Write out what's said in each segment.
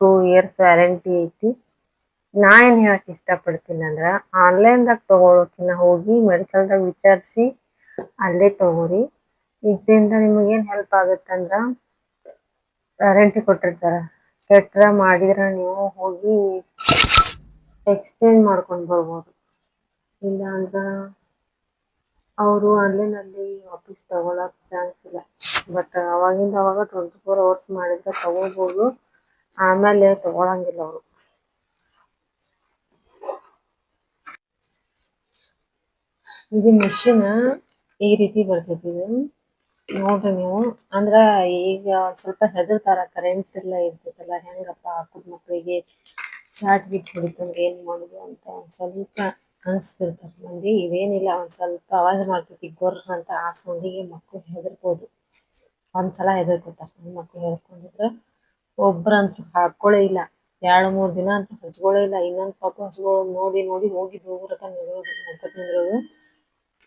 2 years warranty ಐತಿ. ನಾ ಏನ್ ಹೇಳಕ್ ಇಷ್ಟಪಡ್ತೀನಿ ಅಂದ್ರ ಆನ್ಲೈನ್ದಾಗ ತಗೊಳೋಕಿನ್ನ ಹೋಗಿ ಮೆಡಿಕಲ್ದಾಗ ವಿಚಾರಿಸಿ ಅಲ್ಲೇ ತಗೋರಿ. ಇದರಿಂದ ನಿಮಗೇನ್ ಹೆಲ್ಪ್ ಆಗುತ್ತಂದ್ರ ವ್ಯಾರಂಟಿ ಕೊಟ್ಟಿರ್ತಾರ, ಕೆಟ್ರ ಮಾಡಿದ್ರ ನೀವು ಹೋಗಿ ಎಕ್ಸ್ಚೇಂಜ್ ಮಾಡ್ಕೊಂಡ್ ಬರ್ಬೋದು. ಇಲ್ಲ ಅಂದ್ರ ಅವರು ಆನ್ಲೈನಲ್ಲಿ ವಾಪಸ್ ತಗೊಳಕ್ ಚಾನ್ಸ್ ಇಲ್ಲ. ಬಟ್ ಅವಾಗಿಂದ ಅವಾಗ 24 hours ಮಾಡಿದ್ರೆ ತಗೋಬೋದು, ಆಮೇಲೆ ತಗೊಳಂಗಿಲ್ಲ ಅವರು. ಇದು ಮೆಷಿನ್ ಈ ರೀತಿ ಬರ್ತೈತಿ. ಇದು ನೋಡ್ರಿ ನೀವು. ಅಂದ್ರ ಈಗ ಒಂದ್ ಸ್ವಲ್ಪ ಹೆದರ್ತಾರ, ಕರೆಂಟ್ ಎಲ್ಲ ಇರ್ತೈತಲ್ಲ, ಹೆಂಗಪ್ಪ ಹಾಕುದ್ ಮಕ್ಳಿಗೆ ಶಾರ್ಟ್ ಗಿಟ್ ಹೊಡಿತಂದ್ರೆ ಏನ್ ಮಾಡುದು ಅಂತ ಒಂದ್ ಸ್ವಲ್ಪ ಅನಿಸ್ತಿರ್ತಾರ ಮಂದಿ. ಇದೇನಿಲ್ಲ, ಒಂದ್ ಸ್ವಲ್ಪ ಅವಾಜ್ ಮಾಡ್ತೈತಿ ಗೊರ್ರ ಅಂತ, ಆ ಸೌಂಡಿಗೆ ಮಕ್ಳು ಹೆದರ್ಬೋದು. ಒಂದ್ಸಲ ಹೆದರ್ಕೊತಾರ. ಮಕ್ಳು ಹೆದರ್ಕೊಂಡಿದ್ರ ಒಬ್ರಂತೂ ಹಾಕೊಳ್ಳೇ ಇಲ್ಲ, 2-3 ದಿನ ಅಂತ ಹಚ್ಕೊಳ್ಳೇ ಇಲ್ಲ. ಇನ್ನೊಂದ್ ಪಾಪ ಹಚ್ಕೊಳ್ಳೋದು ನೋಡಿ ನೋಡಿ ಹೋಗಿ ದೂರ ನಿಂದ್ರೋದು.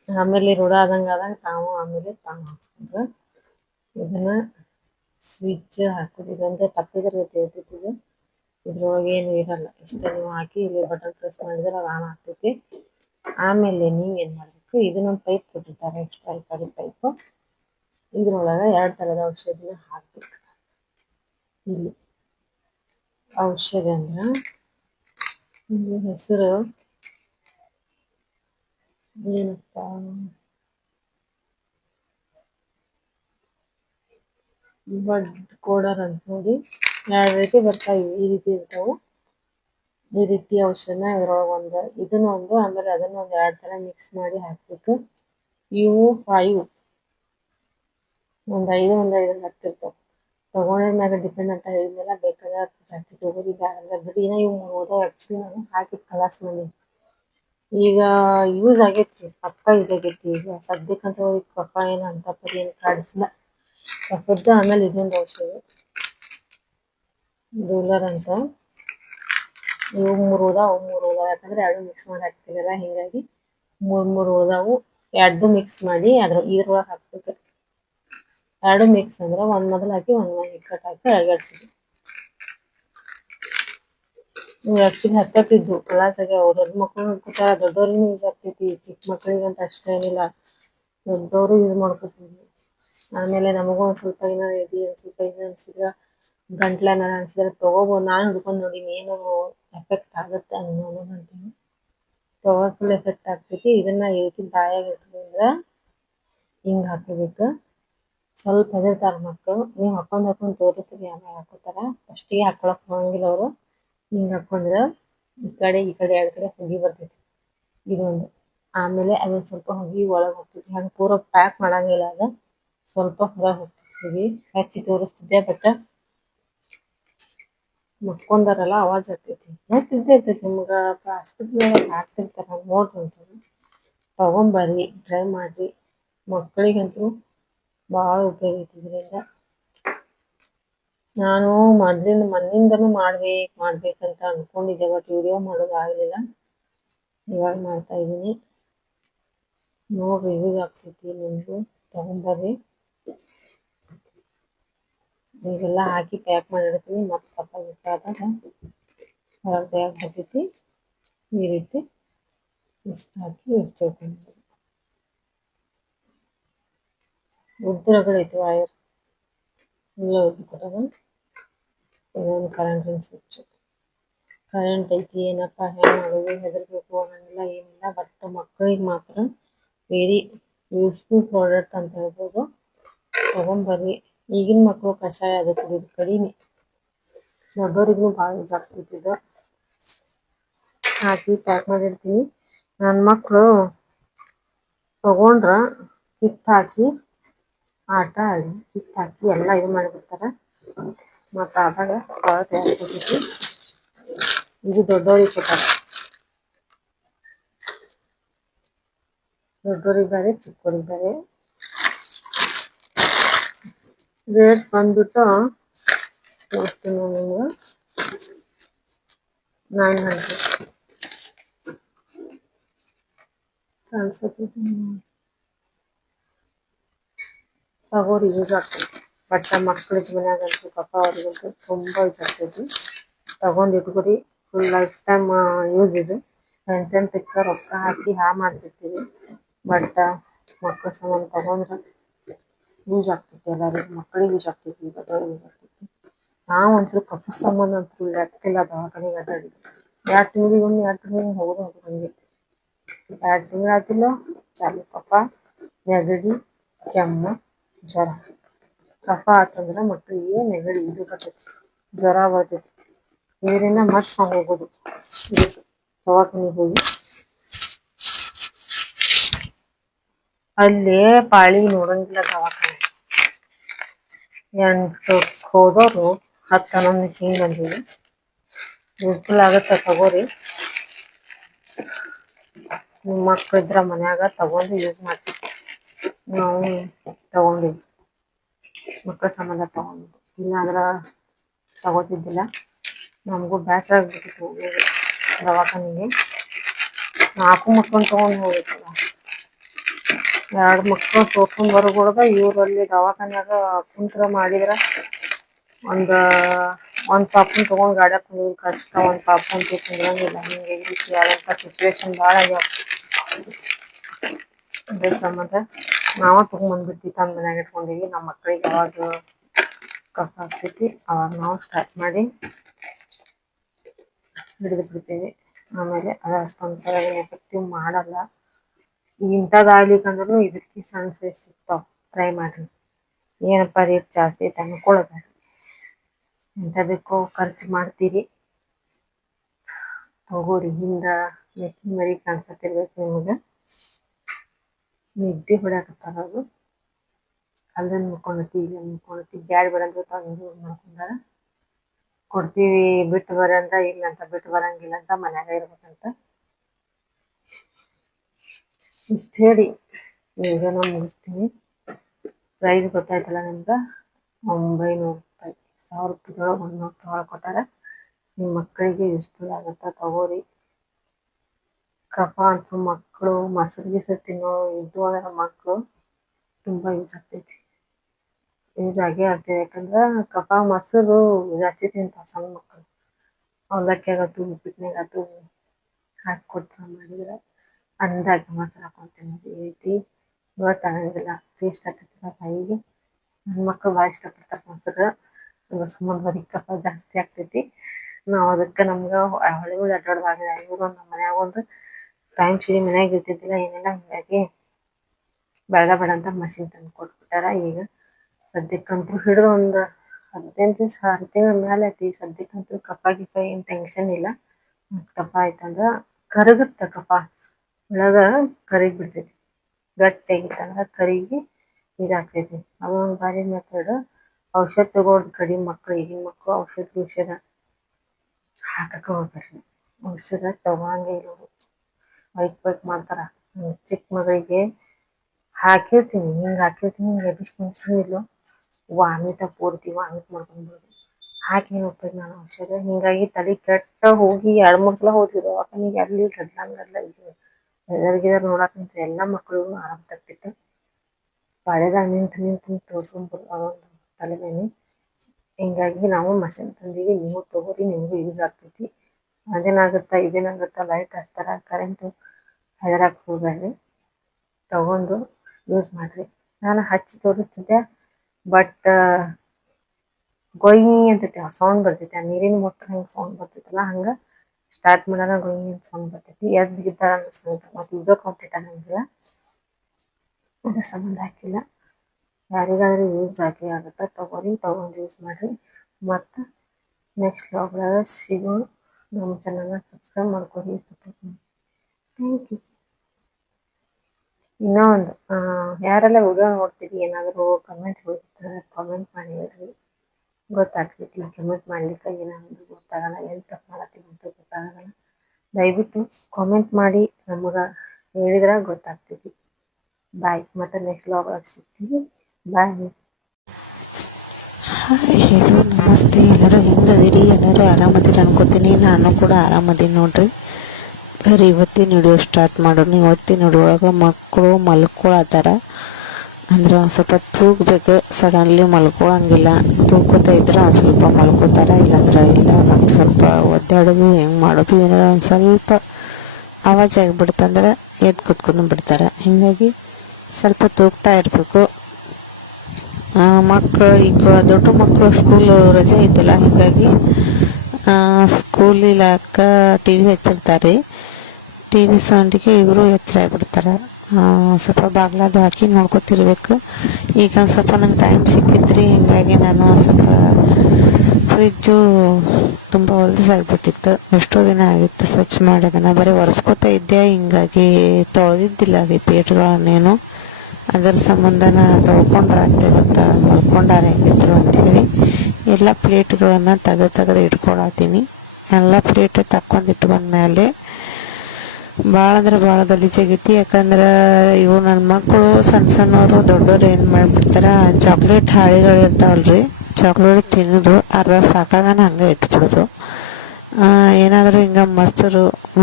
ಆಮೇಲೆ ರೂಢ ಆದಂಗ ಆಮೇಲೆ ತಾವು ಹಚ್ಕೊಂಡ್ರ. ಇದನ್ನ ಸ್ವಿಚ್ ಹಾಕೋದು, ಇದೊಂದೇ ತಪ್ಪಿದ್ರೆ ಇರ್ತೈತಿ. ಇದ್ರೊಳಗೆ ಏನು ಇರಲ್ಲ, ಇಷ್ಟ ನೀವು ಹಾಕಿ ಇಲ್ಲಿ ಬಟನ್ ಪ್ರೆಸ್ ಮಾಡಿದ್ರೆ ಅದು ಆನ್ ಆಗ್ತೈತಿ. ಆಮೇಲೆ ನೀವು ಏನ್ ಮಾಡ್ಬೇಕು, ಇದನ್ನೊಂದು ಪೈಪ್ ಕೊಟ್ಟಿರ್ತಾರೆ, ಎಕ್ಸ್ಟ್ರಾ ಈ ಕಡೆ ಪೈಪ್. ಇದ್ರೊಳಗೆ 2 ಥರದ ಔಷಧಿನ ಹಾಕ್ಬೇಕು. ಇಲ್ಲಿ ಔಷಧಿ ಅಂದ್ರ ಇಲ್ಲಿ ಹೆಸರು ಏನಪ್ಪ, ಬಡ್ ಕೋಡರ್ ಅಂತ ನೋಡಿ. 2 ರೀತಿ ಬರ್ತಾವೆ, ಈ ರೀತಿ ಇರ್ತಾವು. ಈ ರೀತಿ ಔಷಧನ ಇದ್ರೊಳಗೆ ಇದನ್ನ ಒಂದು, ಆಮೇಲೆ ಅದನ್ನ 2 ಥರ ಮಿಕ್ಸ್ ಮಾಡಿ ಹಾಕ್ಬೇಕು. ಇವು 5 ಒಂದು 5 ಹತ್ತಿರ್ತಾವ. ತಗೊಂಡಿದ ಮ್ಯಾಗ ಡಿಪೆಂಡ್ ಅಂತ ಹೇಳಿದ್ಮೇಲೆ ಬೇಕಾದ್ರೆ ಜಾಸ್ತಿ ತಗೋರಿ, ಬ್ಯಾಡ ಬಿಡಿ. ಇವು ಹೋದಾಗ ಆಕ್ಚುಲಿ ನಾನು ಹಾಕಿ ಕಲಾಸ್ ಮಾಡಿ ಈಗ ಯೂಸ್ ಆಗೈತಿ, ಪಕ್ಕ ಯೂಸ್ ಆಗೈತಿ. ಈಗ ಸದ್ಯಕ್ಕಂತ ಕಫ ಏನು ಅಂತ ಪರಿ ಏನು ಕಾಡಿಸಿಲ್ಲ ಕಫದ್ದು. ಆಮೇಲೆ ಇದೊಂದು ಔಷಧಿ ಡೂಲರ್ ಅಂತ, ಇವು 3 ಉಳ್ದಾವು. ಯಾಕಂದ್ರೆ 2 ಮಿಕ್ಸ್ ಮಾಡಿ ಹಾಕ್ತಿರಲ್ಲ, ಹಿಂಗಾಗಿ 3 ಉಳ್ದಾವು. 2 ಮಿಕ್ಸ್ ಮಾಡಿ ಇದ್ರೊಳಗೆ ಹಾಕ್ಬೇಕು. 2 ಮಿಕ್ಸ್ ಅಂದ್ರೆ ಒಂದ್ ಮೊದಲು ಹಾಕಿ ಒಂದ್ ಇಕ್ಕಟ್ಟು ಹಾಕಿ ಅಳಗಾಡ್ಸಿದ್ವಿ. ಆಕ್ಚುಲಿ ಹತ್ತಿದ್ದು ಕ್ಲಾಸ್ ಆಗ್ಯಾವ. ದೊಡ್ಡ ಮಕ್ಕಳು ನೋಡ್ಕೊತಾರ, ದೊಡ್ಡವ್ರಿಗೂ ಯೂಸ್ ಆಗ್ತೈತಿ. ಚಿಕ್ಕ ಮಕ್ಕಳಿಗಂತ ಅಷ್ಟೇನಿಲ್ಲ, ದೊಡ್ಡವರು ಯೂಸ್ ಮಾಡ್ಕೊತೀವಿ. ಆಮೇಲೆ ನಮಗೂ ಒಂದ್ ಸ್ವಲ್ಪ ಏನೋ ಇದು ಅನ್ಸಿದ್ರ, ಗಂಟ್ಲನ್ನ ಅನ್ಸಿದ್ರೆ ತಗೋಬೋದು. ನಾನು ಹಿಡ್ಕೊಂಡು ನೋಡೀನಿ, ಏನು ಎಫೆಕ್ಟ್ ಆಗುತ್ತೆ ಅನ್ನೋದು ಅಂತೀನಿ. ಪವರ್ಫುಲ್ ಎಫೆಕ್ಟ್ ಆಗ್ತೈತಿ. ಇದನ್ನ ಈ ರೀತಿ ಬಾಯಾಗ ಇಟ್ಕೊಂಡ್ರೆ ಹಿಂಗೆ ಹಾಕೋಬೇಕು. ಸ್ವಲ್ಪ ಹೆದರ್ತಾರ ಮಕ್ಕಳು. ನೀವು ಹಾಕೊಂಡ್ ತೋರಿಸ್ತೀವಿ, ಆಮೇಲೆ ಹಾಕೋತಾರ. ಫಸ್ಟಿಗೆ ಹಾಕೊಳಕ್ ಹೋಗಂಗಿಲ್ಲ ಅವರು. ಹಿಂಗೆ ಹಾಕೊಂಡ್ರೆ ಈ ಕಡೆ 2 ಕಡೆ ಹೊಗೆ ಬರ್ತೈತಿ, ಇದೊಂದು. ಆಮೇಲೆ ಅದೊಂದು ಸ್ವಲ್ಪ ಹೊಗೆ ಒಳಗೆ ಹೋಗ್ತೈತಿ. ಹಂಗೆ ಪೂರ ಪ್ಯಾಕ್ ಮಾಡಂಗಿಲ್ಲ, ಅದು ಸ್ವಲ್ಪ ಹೊರಗೆ ಹೋಗ್ತೈತಿ. ಹಚ್ಚಿ ತೋರಿಸ್ತಿದ್ದೆ, ಬಟ್ ಮಕ್ಕೊಂಡಾರಲ್ಲ ಅವಾಜ್ ಆಗ್ತೈತಿ. ಗೊತ್ತಿದ್ದೇ ಇರ್ತೈತಿ ನಿಮ್ಗೆ, ಹಾಸ್ಪಿಟ್ಲ್ ಹಾಕ್ತಿರ್ತಾರ, ನೋಡ್ರಿ ಒಂದ್ಸಲ ತಗೊಂಬರ್ರಿ, ಟ್ರೈ ಮಾಡ್ರಿ. ಮಕ್ಕಳಿಗಂತೂ ಭಾಳ ಉಪಯೋಗ ಐತಿ ಇದರಿಂದ. ನಾನು ಮಣ್ಣಿಂದನೂ ಮಾಡ್ಬೇಕಂತ ಅನ್ಕೊಂಡಿದ್ದೆ, ಬಟ್ ವಿಡಿಯೋ ಮಾಡೋದು ಆಗಲಿಲ್ಲ. ಇವಾಗ ಮಾಡ್ತಾ ಇದ್ದೀನಿ. ನೋಡ್ರಿ, ಯೂಸ್ ಆಗ್ತೈತಿ ನಿಮಗೂ, ತಗೊಂಬರ್ರಿ. ಈಗೆಲ್ಲ ಹಾಕಿ ಪ್ಯಾಕ್ ಮಾಡಿಡ್ತೀನಿ, ಮತ್ತೆ ಕಫ ಗೊತ್ತಾದಾಗ ಹೊರಗೆ ಪ್ಯಾಕ್ ಬರ್ತೈತಿ. ಈ ರೀತಿ ಇಷ್ಟು ಹಾಕಿ ಇಷ್ಟು ಇಟ್ಕೊಂಡ್ರಿ. ಉದ್ರಗಳೈತಿ ವೈರ್ ಎಲ್ಲ ಉದ್ದು ಕೊಡೋದು. ಇದೊಂದು ಕರೆಂಟಿನ ಸ್ವಿಚ್. ಕರೆಂಟ್ ಐತಿ, ಏನಪ್ಪ ಹೆಂಗೆ ಮಾಡೋದು, ಹೆದರ್ಬೇಕು ಅನ್ನೋಂಗಿಲ್ಲ, ಏನಿಲ್ಲ. ಬಟ್ ಮಕ್ಕಳಿಗೆ ಮಾತ್ರ ವೆರಿ ಯೂಸ್ಫುಲ್ ಪ್ರಾಡಕ್ಟ್ ಅಂತ ಹೇಳ್ಬೋದು. ತಗೊಂಬರ್ರಿ. ಈಗಿನ ಮಕ್ಕಳು ಕಷಾಯ ಅದು ಕುಡಿಯೋದು ಕಡಿಮೆ, ದೊಡ್ಡವರಿಗೂ ಭಾಳ ಯೂಸ್ ಆಗ್ತೈತಿ. ಇದು ಹಾಕಿ ಪ್ಯಾಕ್ ಮಾಡಿರ್ತೀನಿ. ನನ್ನ ಮಕ್ಕಳು ತಗೊಂಡ್ರ ಕಿತ್ತಾಕಿ ಆಟ ಆಡಿ ಕಿತ್ತಾಕಿ ಎಲ್ಲ ಇದು ಮಾಡಿಬಿಡ್ತಾರೆ. ಮತ್ತು ಆದಾಗ ಭಾಳ ತಯಾರಿಸ್ತೈತಿ. ಇದು ದೊಡ್ಡವ್ರಿಗೆ ಕೊಟ್ಟಾರ, ದೊಡ್ಡವ್ರಿಗೆ ಬೇರೆ ಚಿಕ್ಕವ್ರಿಗೆ ಬೇರೆ. ರೇಟ್ ಬಂದ್ಬಿಟ್ಟು ತೋರಿಸ್ತೀನಿ ನಿಮ್ಗೆ, 900 ಕಾಣಿಸ್ತೈತಿ. ತಗೋರಿ, ಯೂಸ್ ಆಗ್ತೈತಿ. ಬಟ್ ಮಕ್ಕಳಿಗೆ ಮನ್ಯಾಗಂತೂ ಕಫ ಅವ್ರಿಗಂತೂ ತುಂಬ ಯೂಸ್ ಆಗ್ತೈತಿ. ತಗೊಂಡ್ ಇಟ್ಕೊರಿ, ಫುಲ್ ಲೈಫ್ ಟೈಮ್ ಯೂಸ್ ಇದು. ಎಂತೆಂತಕ್ಕ ರೊಕ್ಕ ಹಾಕಿ ಮಾಡ್ತಿರ್ತೀವಿ, ಬಟ್ ಮಕ್ಳ ಸಂಬಂಧ ತಗೊಂಡ್ರ ಯೂಸ್ ಆಗ್ತೈತಿ, ಎಲ್ಲರಿಗೂ ಮಕ್ಳಿಗೆ ಯೂಸ್ ಆಗ್ತೈತಿ, ದೊಡ್ಡವ್ರಿಗೆ ಯೂಸ್ ಆಗ್ತೈತಿ. ನಾವಂತೂ ಕಫ ಸಂಬಂಧ ಅಂತೂ ಲೆಕ್ಕಿಲ್ಲ ದವಾಖಾನೆಗೆ ಅಡ್ಡಾಡಿದ್ವಿ. 2 ತಿಂಗಳಿಗೆ 2 ತಿಂಗಳಿಗೆ ಹೋಗೋದು ಹಂಗೆ 2 ತಿಂಗಳು ಆಯ್ತಿಲ್ಲ ಚಾಲು ಕಫ, ನೆಗಡಿ, ಕೆಮ್ಮು, ಜ್ವರ. ಕಫ ಆತಂದ್ರ ಮಕ್ಳಿಗೆ ನೆಗಡಿ ಇದು ಬರ್ತೈತಿ, ಜ್ವರ ಬರ್ತೈತಿ. ಇದರಿಂದ ಮತ್ತೆ ನಾವು ಹೋಗೋದು ದವಾಖಾನೆಗೆ ಹೋಗಿ ಅಲ್ಲೇ ಪಾಳಿ ನೋಡಂಗಿಲ್ಲ ದವಾಖಾನೆ. 8 ಹೋದವರು 10 11 ಹಿಂಗ್ ಬಂದೀವಿ. ಯೂಸ್ಫುಲ್ ಆಗತ್ತ ತಗೋರಿ. ನಿಮ್ಮ ಮಕ್ಳು ಇದ್ರ ಮನ್ಯಾಗ ತಗೊಂಡು ಯೂಸ್ ಮಾಡ್ತೀವಿ. ನಾವು ತಗೊಂಡಿವಿ, ಮಕ್ಕಳ ಸಂಬಂಧ ತಗೊಂಡಿದ್ವಿ, ಇಲ್ಲಾಂದ್ರ ತಗೋತಿದ್ದಿಲ್ಲ. ನಮಗೂ ಬೇಸರ ಆಗ್ಬಿಟ್ಟಿತ್ತು ಹೋಗೋದು ದವಾಖಾನೆಗೆ. 4 ಮಕ್ಕಳನ್ನ ತಗೊಂಡು ಹೋಗ್ಬೇಕಲ್ಲ, 2 ಮಕ್ಕಳು ತೋರ್ಸ್ಕೊಂಡ್ ಬರೋಗೊಳಗ ಇವ್ರಲ್ಲಿ ದವಾಖಾನ್ಯಾಗ ಕುಂತ್ರ ಮಾಡಿದ್ರ ಒಂದ್ ಪಾಪನ್ ತಗೊಂಡ್ ಗಾಡ್ಯಾಗ ಕುಂದ್ರೋದು ಕಷ್ಟ, ಒಂದ್ ಪಾಪನ್ ಕುಂದ್ರಂಗಿಲ್ಲ. ಹಿಂಗೆ ಈ ರೀತಿ ಆದಂತ ಸಿಚುವೇಶನ್ ಭಾಳ ಆಗ್ಯಾವ. ಅದ್ರ ಸಂಬಂಧ ನಾವ ತಗೊಂಡ್ಬಂದ್ಬಿಟ್ಟು ತಂದ್ ಮನ್ಯಾಗ ಇಟ್ಕೊಂಡೀವಿ. ನಮ್ಮ ಮಕ್ಳಿಗೆ ಯಾವಾಗ ಕಫ ಆಗ್ತೈತಿ ಅವಾಗ ನಾವು ಸ್ಟಾರ್ಟ್ ಮಾಡಿ ಹಿಡಿದು ಬಿಡ್ತೇವಿ. ಆಮೇಲೆ ಅದು ಅಷ್ಟೊಂದು ಎಫೆಕ್ಟಿವ್ ಮಾಡಲ್ಲ. ಇಂಥದ್ದಾಗ್ಲಿಕ್ಕಂದ್ರೂ ಇದಕ್ಕೆ ಸಣ್ಣ ಸೈಜ್ ಸಿಗ್ತಾವ, ಟ್ರೈ ಮಾಡ್ರಿ. ಏನಪ್ಪ ರೇಟ್ ಜಾಸ್ತಿ ಐತೆ ಅನ್ಕೊಳ್ಬೇಡ್ರಿ, ಇಂಥದಕ್ಕೂ ಖರ್ಚು ಮಾಡ್ತೀರಿ ತಗೋರಿ. ಹಿಂದ ಮೆಕ್ಕಿ ಮರಿ ಕಾಣಿಸತ್ತಿರ್ಬೇಕು ನಿಮ್ಗೆ, ನಿದ್ದೆ ಹೊಡ್ಯಾಕತ್ತಾರ ಅದು. ಅಲ್ಲನ್ ಮುಕ್ಕೊಂಡತಿ ಇಲ್ಲನ್ ಮುಕ್ಕೊಂಡತಿ, ಬ್ಯಾಡ್ ಬೇಡ ಅಂತ ತಂದು ಮಾಡ್ಕೊಂಡಾರ. ಕೊಡ್ತೀವಿ ಬಿಟ್ಟು ಬರ್ರಿ ಅಂದ್ರ ಇಲ್ಲಂತ, ಬಿಟ್ಟು ಬರಂಗಿಲ್ಲ ಅಂತ, ಮನ್ಯಾಗ ಇರ್ಬೇಕಂತ. ಇಷ್ಟ ಹೇಳಿ ಈಗ ನಾವು ಮುಗಿಸ್ತೀನಿ. ಪ್ರೈಸ್ ಗೊತ್ತಾಯ್ತಲ್ಲ ನಿಮ್ಗೆ, 900 ರೂಪಾಯಿ, 1000 ರೂಪಾಯಿದೊಳಗೆ 100 ರೂಪಾಯಿ ಕೊಟ್ಟಾರ. ನಿಮ್ಮ ಮಕ್ಕಳಿಗೆ ಯೂಸ್ಫುಲ್ ಆಗತ್ತ, ತಗೋರಿ. ಕಫ ಅಂತೂ ಮಕ್ಕಳು ಮೊಸರು ಗಿಸರು ತಿನ್ನೋ ಇದ್ದು ಅಂದ್ರೆ ಮಕ್ಕಳು ತುಂಬಾ ಯೂಸ್ ಆಗ್ತೈತಿ, ಯೂಸ್ ಆಗೇ ಆಗ್ತೈತಿ. ಯಾಕಂದ್ರ ಕಫ ಮೊಸರು ಜಾಸ್ತಿ ತಿಂತಾವ ಸಣ್ಣ ಮಕ್ಕಳು. ಅವಲಕ್ಕಿಯಾಗತ್ತು ಉಪ್ಪಿಟ್ಟಿನಾಗತ್ತು ಹಾಕಿ ಮಾಡಿದ್ರೆ ಅಂದಾಗಿ ಮೊಸರು ಹಾಕೊಂಡು ತಿನ್ನೋದು ಈ ರೀತಿ ಗೊತ್ತಾಗಂಗಿಲ್ಲ, ಟೇಸ್ಟ್ ಆಗ್ತೈತಿಲ್ಲ ಬಾಯಿಗೆ. ನನ್ನ ಮಕ್ಕಳು ಭಾಳ ಇಷ್ಟಪಡ್ತಾರೆ ಮೊಸರು, ಅದ್ರ ಸಂಬಂಧ ಬರೀ ಕಫ ಜಾಸ್ತಿ ಆಗ್ತೈತಿ. ನಾವು ಅದಕ್ಕೆ ನಮ್ಗೆ ಹೊಳಿಗಳು ಅಡ್ಡಾಡ್ದಾಗ ಇವರು ನಮ್ಮ ಮನ್ಯಾಗ ಒಂದು ಟೈಮ್ ಸಿಡಿ ಮನ್ಯಾಗ ಇರ್ತಿದ್ದಿಲ್ಲ ಏನಿಲ್ಲ, ಹಿಂಗಾಗಿ ಬೇಡ ಬೇಡ ಅಂತ ಮಷಿನ್ ತಂದು ಕೊಟ್ಬಿಟ್ಟಾರ. ಈಗ ಸದ್ಯಕ್ಕಂತೂ ಹಿಡಿದು ಒಂದು 15 ದಿವಸ 6 ತಿಂಗಳ ಮೇಲೆ ಐತಿ. ಸದ್ಯಕ್ಕಂತೂ ಕಫ ಗಿಫ ಏನು ಟೆನ್ಷನ್ ಇಲ್ಲ. ಕಫ ಆಯ್ತಂದ್ರ ಕರಗುತ್ತ, ಕಫ ಒಳಗ ಕರಗಿ ಬಿಡ್ತೈತಿ. ಗಟ್ಟಿಯಾಗಿತ್ತಂದ್ರ ಕರಿಗಿ ಇದಾಗ್ತೈತಿ. ಅದೊಂದು ಬಾರಿ ಮೆಥಡ್. ಔಷಧ ತಗೊಳ್ದು ಕಡಿಮೆ ಮಕ್ಕಳು, ಈಗಿನ ಮಕ್ಕಳು ಔಷಧ ಹಾಕಕ್ಕೆ ಹೋಗ್ಬೇಡ್ರಿ. ಔಷಧ ತಗೊಂಡೇ ಇರೋದು ವೈಟ್ ಮಾಡ್ತಾರ. ಚಿಕ್ಕ ಮಗಳಿಗೆ ಹಾಕಿರ್ತೀನಿ, ಹಿಂಗೆ ಎದಿಷ್ಟು ಮೆಣಸಿನ ಇಲ್ಲೋ ವಾಮಿಟ ಪೂರ್ತಿ ವಾಮಿಟ್ ಮಾಡ್ಕೊಂಡ್ಬಿಡೋದು. ಹಾಕಿ ಉಪಯೋಗ ನಾನು ಔಷಧ. ಹಿಂಗಾಗಿ ತಲೆ ಕೆಟ್ಟ ಹೋಗಿ 2-3 ಸಲ ಹೋಗಿದ್ರು ದವಾಖಾನೆಗೆ. ಅಲ್ಲಿ ಗದ್ಲಂಗಲ್ಲ ಎಲ್ಲರಿಗಿದಾರ ನೋಡಾಕಂತ ಎಲ್ಲ ಮಕ್ಕಳಿಗೂ ಆರಾಮ್ ತಪ್ಪಿತ್ತು. ಪಾಳ್ಯದಾಗ ನಿಂತು ತೋರ್ಸ್ಕೊಂಡ್ಬರು ಅದೊಂದು ತಲೆಬೇನೆ. ಹಿಂಗಾಗಿ ನಾವು ಮಷಿನ್ ತಂದೀವಿ, ನೀವು ತಗೋರಿ, ನಿಮಗೂ ಯೂಸ್ ಆಗ್ತೈತಿ. ಅದೇನಾಗುತ್ತಾ ಇದೇನಾಗುತ್ತಾ ಲೈಟ್ ಹಚ್ತಾರ, ಕರೆಂಟು ಹೆದರಾಕ್ ಹೋಗ್ಬೇಡ್ರಿ, ತಗೊಂಡು ಯೂಸ್ ಮಾಡ್ರಿ. ನಾನು ಹಚ್ಚಿ ತೋರಿಸ್ತಿದ್ದೆ, ಬಟ್ ಗೊಯ್ ಅಂತೈತಿ ಸೌಂಡ್ ಬರ್ತೈತಿ. ಆ ನೀರಿನ ಮೋಟ್ರ್ ಹೆಂಗೆ ಸೌಂಡ್ ಬರ್ತೈತಲ್ಲ ಹಂಗೆ ಸ್ಟಾರ್ಟ್ ಮಾಡೋಣ ಗೊಯ್ ಅಂತ ಸೌಂಡ್ ಬರ್ತೈತಿ. ಎದ್ದು ಬಿದ್ದಾರ ಅನ್ನಿಸ್ತೈತಿ. ಮತ್ತು ವಿಡಿಯೋ ಕಂಪ್ಲೀಟ್ ಆಗಂಗಿಲ್ಲ, ಅದ್ರ ಸಂಬಂಧ ಹಾಕಿಲ್ಲ. ಯಾರಿಗಾದ್ರೂ ಯೂಸ್ ಆಗುತ್ತೆ, ತಗೋರಿ, ತಗೊಂಡು ಯೂಸ್ ಮಾಡಿರಿ. ಮತ್ತು ನೆಕ್ಸ್ಟ್ ವ್ಲಾಗ್ದಾಗ ಸಿಗೋಣ. ನಮ್ಮ ಚಾನಲ್ನ ಸಬ್ಸ್ಕ್ರೈಬ್ ಮಾಡ್ಕೊರಿ, ಸಪೋರ್ಟ್ ಮಾಡಿ. Thank you. ಇನ್ನೂ ಒಂದು, ಯಾರೆಲ್ಲ ವಿಡಿಯೋ ನೋಡ್ತೀರಿ ಏನಾದರೂ ಕಮೆಂಟ್ ಮಾಡಿ ಹೇಳ್ರಿ, ಗೊತ್ತಾಗ್ತೈತಿ. ಕಮೆಂಟ್ ಮಾಡ್ಲಿಕ್ಕೆ ಏನಾದ್ರು ಗೊತ್ತಾಗಲ್ಲ, ಎಲ್ಲಿ ತಪ್ಪು ಮಾಡತ್ತೀವಿ ಅಂತ ಗೊತ್ತಾಗಲ್ಲ. ದಯವಿಟ್ಟು ಕಾಮೆಂಟ್ ಮಾಡಿ ನಮಗೆ ಹೇಳಿದ್ರೆ ಗೊತ್ತಾಗ್ತೈತಿ. ಬಾಯ್, ಮತ್ತು ನೆಕ್ಸ್ಟ್ ವ್ಲಾಗ್ ಸಿಗ್ತೀವಿ. ಬಾಯ್. ಹಾಯ್, ಹೆಲೋ, ನಮಸ್ತೆ. ಎಲ್ಲರೂ ಹೆಂಗದಿರಿ? ಎಲ್ಲರೂ ಆರಾಮದಿರಿ ಅನ್ಕೋತೀನಿ. ನಾನು ಕೂಡ ಆರಾಮದೀನಿ ನೋಡ್ರಿ. ಬರೀ ಇವತ್ತಿನ ವಿಡಿಯೋ ಸ್ಟಾರ್ಟ್ ಮಾಡೋಣ. ಇವತ್ತಿನ ವಿಡಿಯೋ ಮಕ್ಕಳು ಮಲ್ಕೊಳತ್ತಾರ. ಅಂದ್ರೆ ಒಂದು ಸ್ವಲ್ಪ ತೂಗಬೇಕು, ಸಡನ್ಲಿ ಮಲ್ಕೊಳಂಗಿಲ್ಲ. ತೂಕೋತಾ ಇದ್ರೆ ಒಂದು ಸ್ವಲ್ಪ ಮಲ್ಕೋತಾರ, ಇಲ್ಲಾಂದ್ರೆ ಇಲ್ಲ. ಮತ್ತು ಸ್ವಲ್ಪ ಒದ್ದಾಡೋದು ಹೆಂಗೆ ಮಾಡೋದು ಏನಾರ ಒಂದು ಸ್ವಲ್ಪ ಆವಾಜ್ ಆಗಿಬಿಡ್ತಂದ್ರೆ ಎದ್ದು ಕೂತ್ಕೊಂಡು ಬಿಡ್ತಾರೆ. ಹೀಗಾಗಿ ಸ್ವಲ್ಪ ತೂಗ್ತಾ ಇರಬೇಕು. ಮಕ್ಕಳು ಈಗ ದೊಡ್ಡ ಮಕ್ಕಳು ಸ್ಕೂಲು ರಜೆ ಐತಲ್ಲ, ಹೀಗಾಗಿ ಸ್ಕೂಲ್ ಇಲಾಕ ಟಿ ವಿ ಹಚ್ಚಿರ್ತಾರೆ. ಟಿ ವಿ ಸೌಂಡಿಗೆ ಇವರು ಎಚ್ಚರ ಆಗಿಬಿಡ್ತಾರೆ. ಸ್ವಲ್ಪ ಬಾಗ್ಲಾದು ಹಾಕಿ ನೋಡ್ಕೊತಿರ್ಬೇಕು. ಈಗ ಒಂದು ಸ್ವಲ್ಪ ನಂಗೆ ಟೈಮ್ ಸಿಕ್ಕಿದ್ರಿ, ಹೀಗಾಗಿ ನಾನು ಸ್ವಲ್ಪ ಫ್ರಿಜ್ಜು ತುಂಬ ಹೊಲಸಾಗಿಬಿಟ್ಟಿತ್ತು. ಎಷ್ಟೋ ದಿನ ಆಗಿತ್ತು ಸ್ವಚ್ಛ ಮಾಡಿ ಅದನ್ನು ಬರೀ ಒರೆಸ್ಕೊತಾ ಇದ್ದೆ. ಹಿಂಗಾಗಿ ತೊಳೆದಿದ್ದಿಲ್ಲ ರಿಪೀಟ್ಗಳನ್ನೇನು. ಅದರ ಸಂಬಂಧನ ತೊಳ್ಕೊಂಡ್ರಾಗ್ತೆ ಗೊತ್ತಾ, ಮಲ್ಕೊಂಡಾರ ಹೆಂಗಿದ್ರು ಅಂಥೇಳಿ ಎಲ್ಲ ಪ್ಲೇಟ್ಗಳನ್ನು ತೆಗೆದು ಇಟ್ಕೊಳತ್ತೀನಿ. ಎಲ್ಲ ಪ್ಲೇಟ್ ತಕ್ಕೊಂಡು ಇಟ್ಕೊಂಡ್ಮೇಲೆ ಭಾಳ ಅಂದ್ರೆ ಭಾಳ ಗಲೀಜಾಗೈತಿ. ಯಾಕಂದ್ರೆ ಇವು ನನ್ನ ಮಕ್ಕಳು ಸಣ್ಣವರು ದೊಡ್ಡವರು ಏನು ಮಾಡಿಬಿಡ್ತಾರೆ, ಚಾಕ್ಲೇಟ್ ಹಾಳಿಗಳಿರ್ತಾವಲ್ರಿ, ಚಾಕ್ಲೇಟ್ ತಿನ್ನೋದು ಅರ್ಧ ಸಾಕಾಗನ ಹಂಗೆ ಇಟ್ಬಿಡೋದು. ಏನಾದರೂ ಹಿಂಗೆ